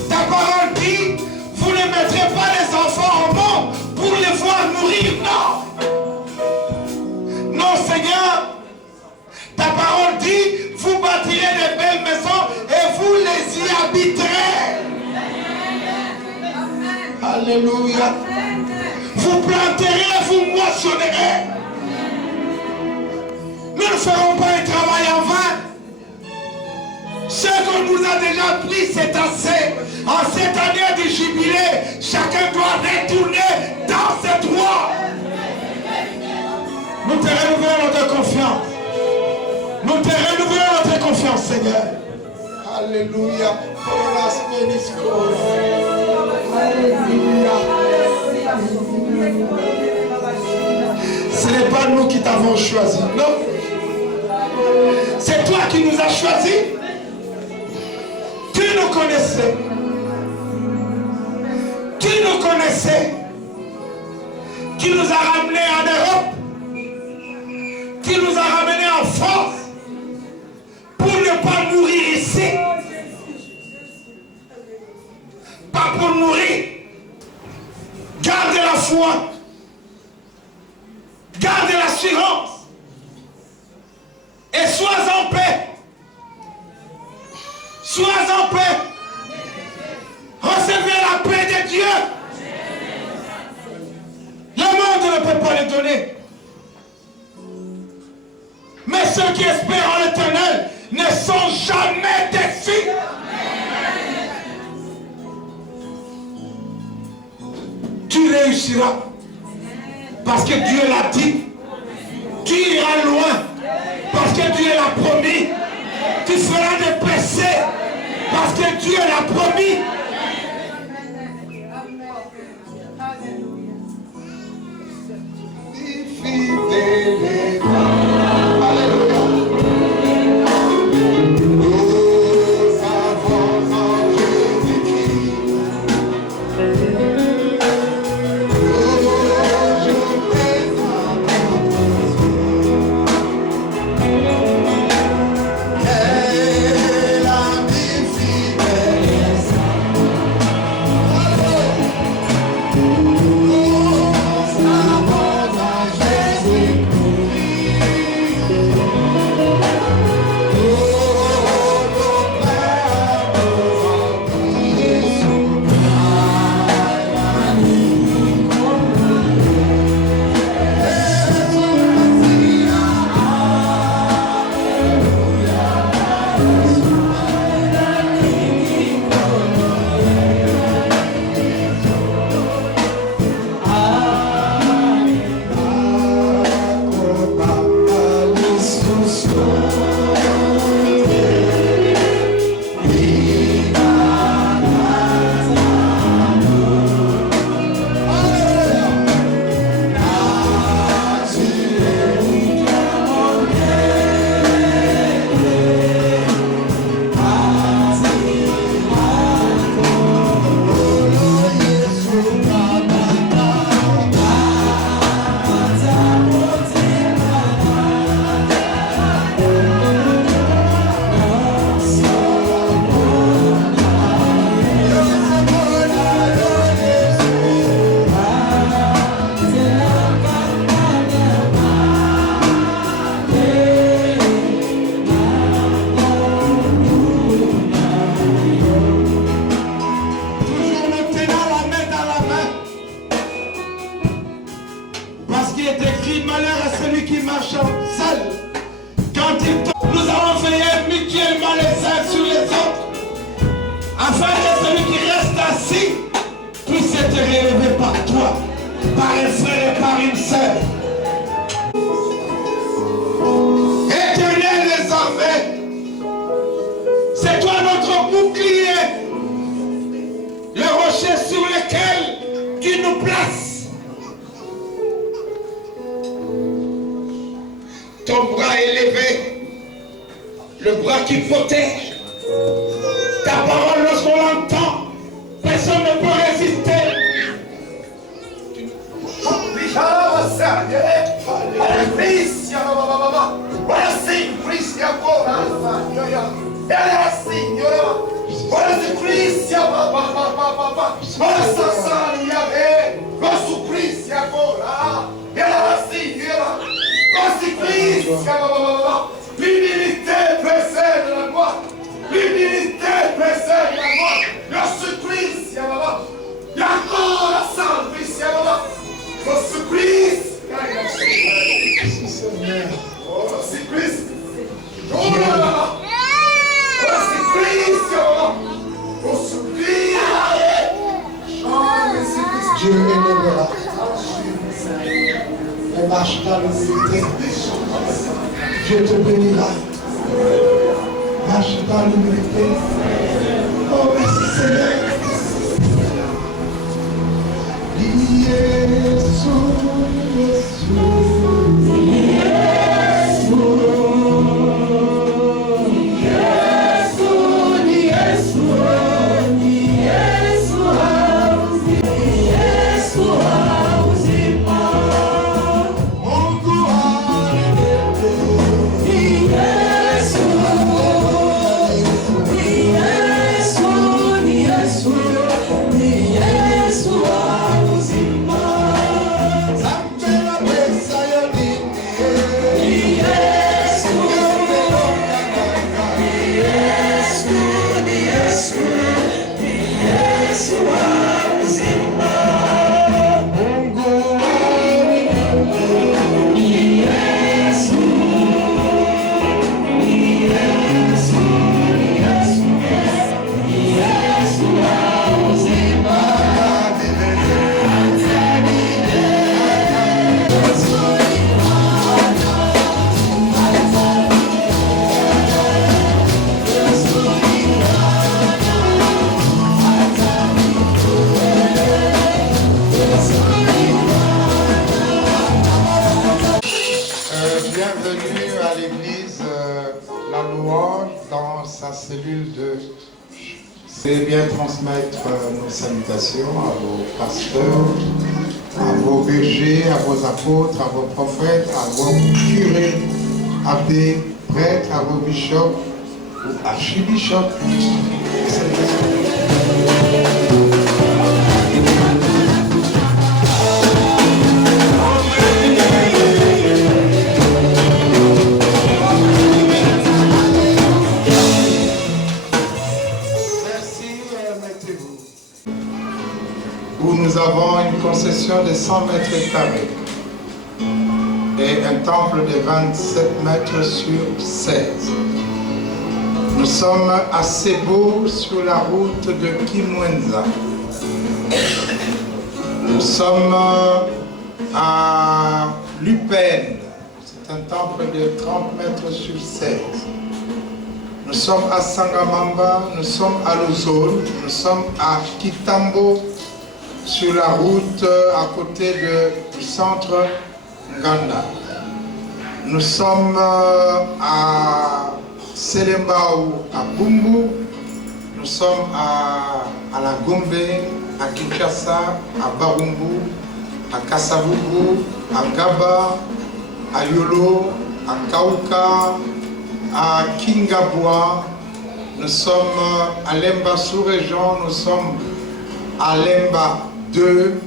Ta parole dit, vous ne mettrez pas les enfants au monde pour les voir mourir. Non. Non, Seigneur. Ta parole dit, vous bâtirez des belles maisons et vous les y habiterez. Alléluia. Vous planterez, vous moissonnerez. Nous ne ferons pas un travail en vain. Ce qu'on nous a déjà pris, c'est assez. En cette année de jubilé, chacun doit retourner dans ses droits. Nous te renouvelons notre confiance. Nous te renouvelons notre confiance, Seigneur. Alléluia. Alléluia. Ce n'est pas nous qui t'avons choisi, non. C'est toi qui nous as choisis. Tu nous connaissais. Tu nous connaissais. Tu nous as ramenés en Europe. Tu nous as ramenés en France. Pour ne pas mourir ici. Pas pour mourir. Garde la foi. Garde l'assurance. Et sois en paix. Sois en paix. Recevez la paix de Dieu. Le monde ne peut pas le donner. Mais ceux qui espèrent en l'Éternel ne sont jamais déçus. Tu réussiras. Parce que Dieu l'a dit. Tu iras loin. Parce que Dieu l'a promis. Tu feras des percées. Parce que Dieu l'a promis. être relevé par toi, par un frère et par une sœur. Éternel des armées, c'est toi notre bouclier, le rocher sur lequel tu nous places. Ton bras élevé, le bras qui protège. Ta parole, lorsqu'on l'entend, personne ne peut résister. L'humilité précède la gloire. L'humilité précède la gloire. Jésus-Christ, il y a encore la salle, Jésus-Christ. Oh, Jésus-Christ. Oh là là. Dieu élèvera et marche dans l'humilité. Dieu te bénira. Marche dans l'humilité. Oh, merci Seigneur. Bienvenue à l'église La Louange dans sa cellule de... C'est bien transmettre nos salutations à vos pasteurs, à vos bergers, à vos apôtres, à vos prophètes, à vos curés, abbés, prêtres, à vos bishops ou archibishops. Où nous avons une concession de 100 mètres carrés et un temple de 27 mètres sur 16. Nous sommes à Sebo sur la route de Kimwenza. Nous sommes à Lupen, c'est un temple de 30 mètres sur 16. Nous sommes à Sangamamba, nous sommes à Luzon, nous sommes à Kitambo, sur la route à côté du centre Nganda. Nous sommes à Selembao, à Bumbu. Nous sommes à la Gombe, à Kinshasa, à Barumbu, à Kasavubu, à Gaba, à Yolo, à Kauka, à Kingabwa. Nous sommes à Lemba sous-région, nous sommes à Lemba 2,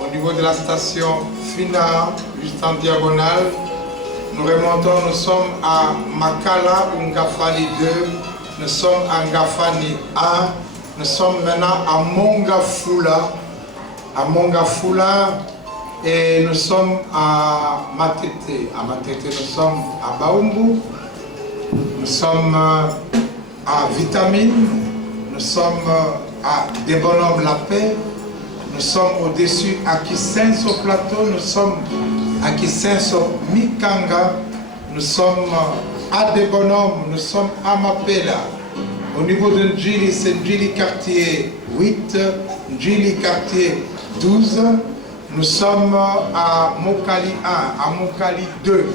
au niveau de la station Fina, juste en diagonale. Nous remontons, nous sommes à Makala ou Ngafani 2, nous sommes à Ngafani 1, nous sommes maintenant à Mongafula, et nous sommes à Matete. À Matete, nous sommes à Baumbu, nous sommes à Vitamine, nous sommes à Des Bonhommes La Paix, Nous sommes au-dessus à Kisenso Plateau, nous sommes à Kisenso Mikanga, nous sommes à Debonom, nous sommes à Mapela. Au niveau de Ndjili, c'est Ndjili quartier 8, Ndjili quartier 12. Nous sommes à Mokali 1, à Mokali 2,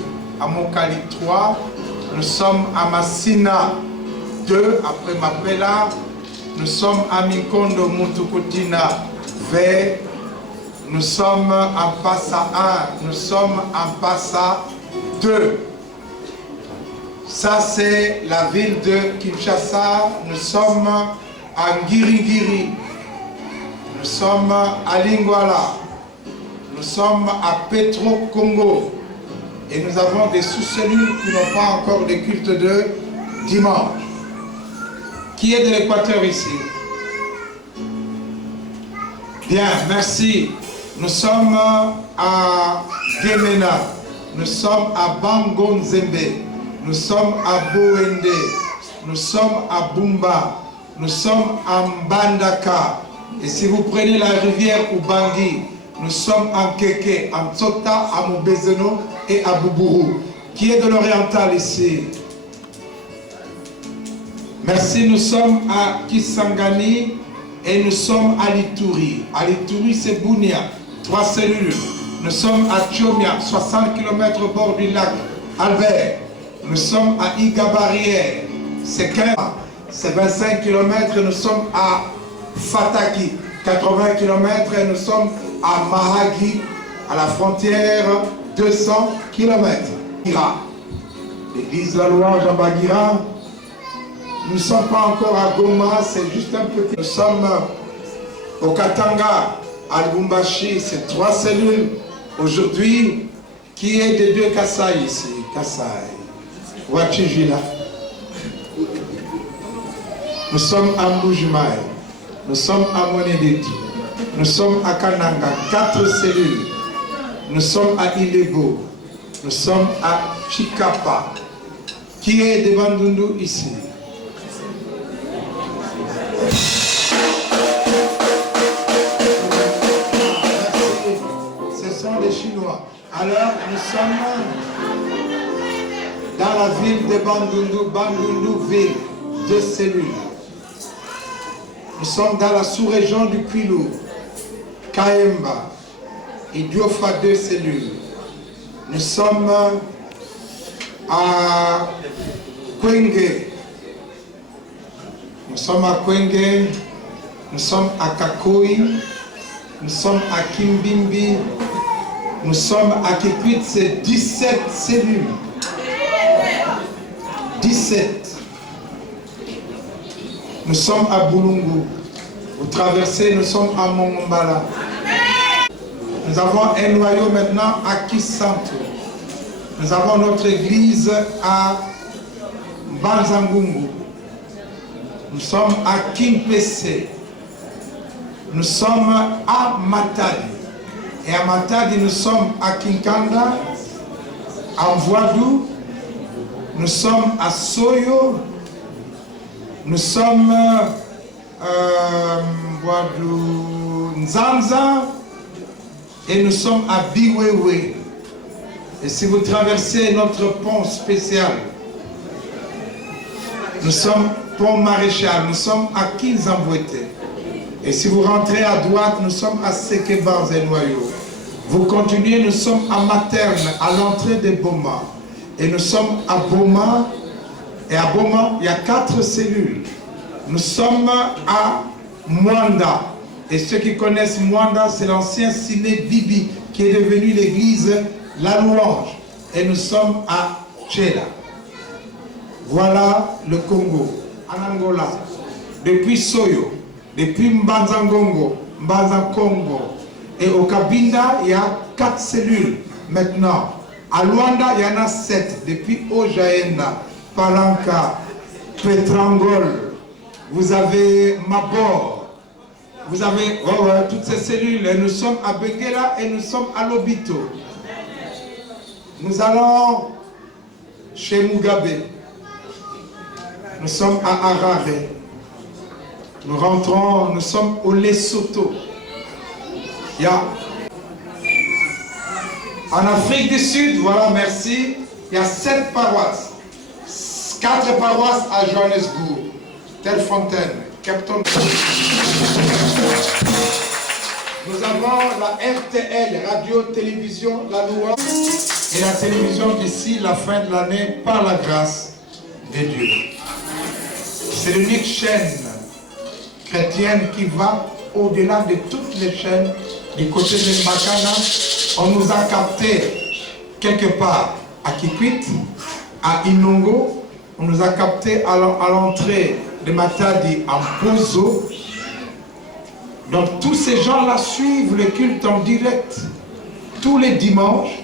à Mokali 3. Nous sommes à Massina 2, après Mapela. Nous sommes à Mikondo Mutukutina V. Nous sommes à Passa 1, nous sommes à Passa 2. Ça, c'est la ville de Kinshasa. Nous sommes à Ngirigiri. Nous sommes à Lingwala. Nous sommes à Petro Congo. Et nous avons des sous-cellules qui n'ont pas encore de culte de dimanche. Qui est de l'Équateur ici? Bien, merci. Nous sommes à Gemena. Nous sommes à Bangonzembe. Nous sommes à Boende, nous sommes à Bumba, nous sommes à Mbandaka. Et si vous prenez la rivière Ubangi, nous sommes à Keke, à Mtsota, à Mubezeno et à Boubourou. Qui est de l'oriental ici? Merci, nous sommes à Kisangani et nous sommes à Lituri. À Lituri, c'est Bounia, 3 cellules. Nous sommes à Tchomia, 60 km au bord du lac Albert. Nous sommes à Igabarière, c'est 15, c'est 25 km, nous sommes à Fataki, 80 km, et nous sommes à Mahagi, à la frontière, 200 km. L'église de la Louange à Bagira, nous ne sommes pas encore à Goma, c'est juste un petit. Nous sommes au Katanga, à Lubumbashi, c'est 3 cellules. Aujourd'hui, qui est des 2 Kassai ici? Kassai. Wachijila. Nous sommes à Mbujimaï, nous sommes à Monedit, nous sommes à Kananga, 4 cellules. Nous sommes à Ilebo, nous sommes à Chikapa. Qui est de Bandundu ici? Merci. Ce sont les Chinois. Alors, nous sommes dans la ville de Bandundu, Bandundu ville, 2 cellules. Nous sommes dans la sous-région du Kwilu, Kaemba, et Diofa, 2 cellules. Nous sommes à Kwenge. Nous sommes à Kwenge, nous sommes à Kakoi, nous sommes à Kimbimbi, nous sommes à Kikwit, c'est 17 cellules. 17. Nous sommes à Boulungu. Vous traversez, nous sommes à Mongombala. Nous avons un noyau maintenant à Kisanto. Nous avons notre église à Banzangungu. Nous sommes à Kimpese. Nous sommes à Matadi. Et à Matadi, nous sommes à Kinkanda, à Mvoadou. Nous sommes à Soyo, nous sommes Nzanza et nous sommes à Biwewe. Et si vous traversez notre pont spécial, nous sommes pont Maréchal, nous sommes à Kinzambouete. Et si vous rentrez à droite, nous sommes à Sekebanz et Noyau. Vous continuez, nous sommes à Materne, à l'entrée de Boma. Et nous sommes à Boma. Et à Boma, il y a 4 cellules. Nous sommes à Mwanda. Et ceux qui connaissent Mwanda, c'est l'ancien ciné Bibi, qui est devenu l'église La Louange. Et nous sommes à Tchela. Voilà le Congo, en Angola. Depuis Soyo, depuis Mbanzangongo, Mbanzankongo. Et au Kabinda, il y a 4 cellules maintenant. À Luanda, il y en a 7. Depuis Ojaenda, Palanka, Petrangol. Vous avez Mabor. Vous avez toutes ces cellules. Et nous sommes à Benguela et nous sommes à Lobito. Nous allons chez Mugabe. Nous sommes à Harare. Nous rentrons, nous sommes au Lesotho. En Afrique du Sud, voilà, merci, il y a 7 paroisses. 4 paroisses à Johannesburg, Terrefontaine, Cape Town. Nous avons la RTL, Radio Télévision La Loi, et la télévision d'ici la fin de l'année par la grâce de Dieu. C'est l'unique chaîne chrétienne qui va au-delà de toutes les chaînes du côté de Makana. On nous a capté quelque part à Kikwit, à Inongo, on nous a capté à l'entrée de Matadi en Pozo. Donc tous ces gens-là suivent le culte en direct tous les dimanches,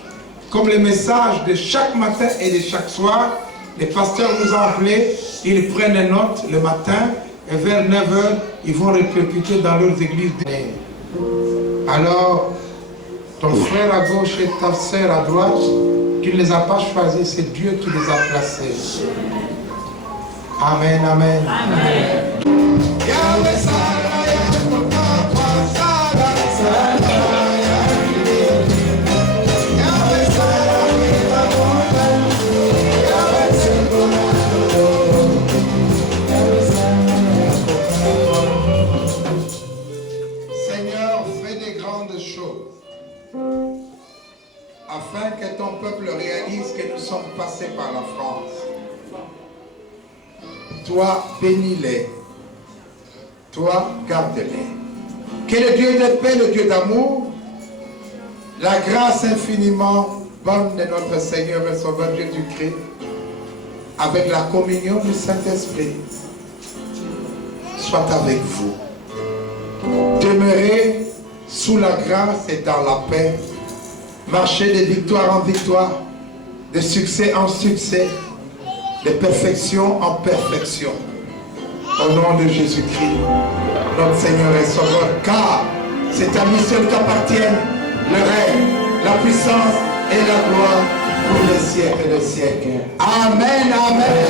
comme les messages de chaque matin et de chaque soir. Les pasteurs nous ont appelés, ils prennent des notes le matin et vers 9h, ils vont répercuter dans leurs églises. Alors, ton frère à gauche et ta sœur à droite, tu ne les as pas choisis, c'est Dieu qui les a placés. Amen, amen. Seigneur, fais des grandes choses afin que ton peuple réalise que nous sommes passés par la France. Toi, bénis-les. Toi, garde-les. Que le Dieu de paix, le Dieu d'amour, la grâce infiniment bonne de notre Seigneur et Sauveur Jésus-Christ, avec la communion du Saint-Esprit, soit avec vous. Demeurez sous la grâce et dans la paix. Marchez de victoire en victoire, de succès en succès, de perfection en perfection. Au nom de Jésus-Christ, notre Seigneur et Sauveur, car c'est à lui seul qu'appartiennent le règne, la puissance et la gloire pour les siècles des siècles. Amen, amen.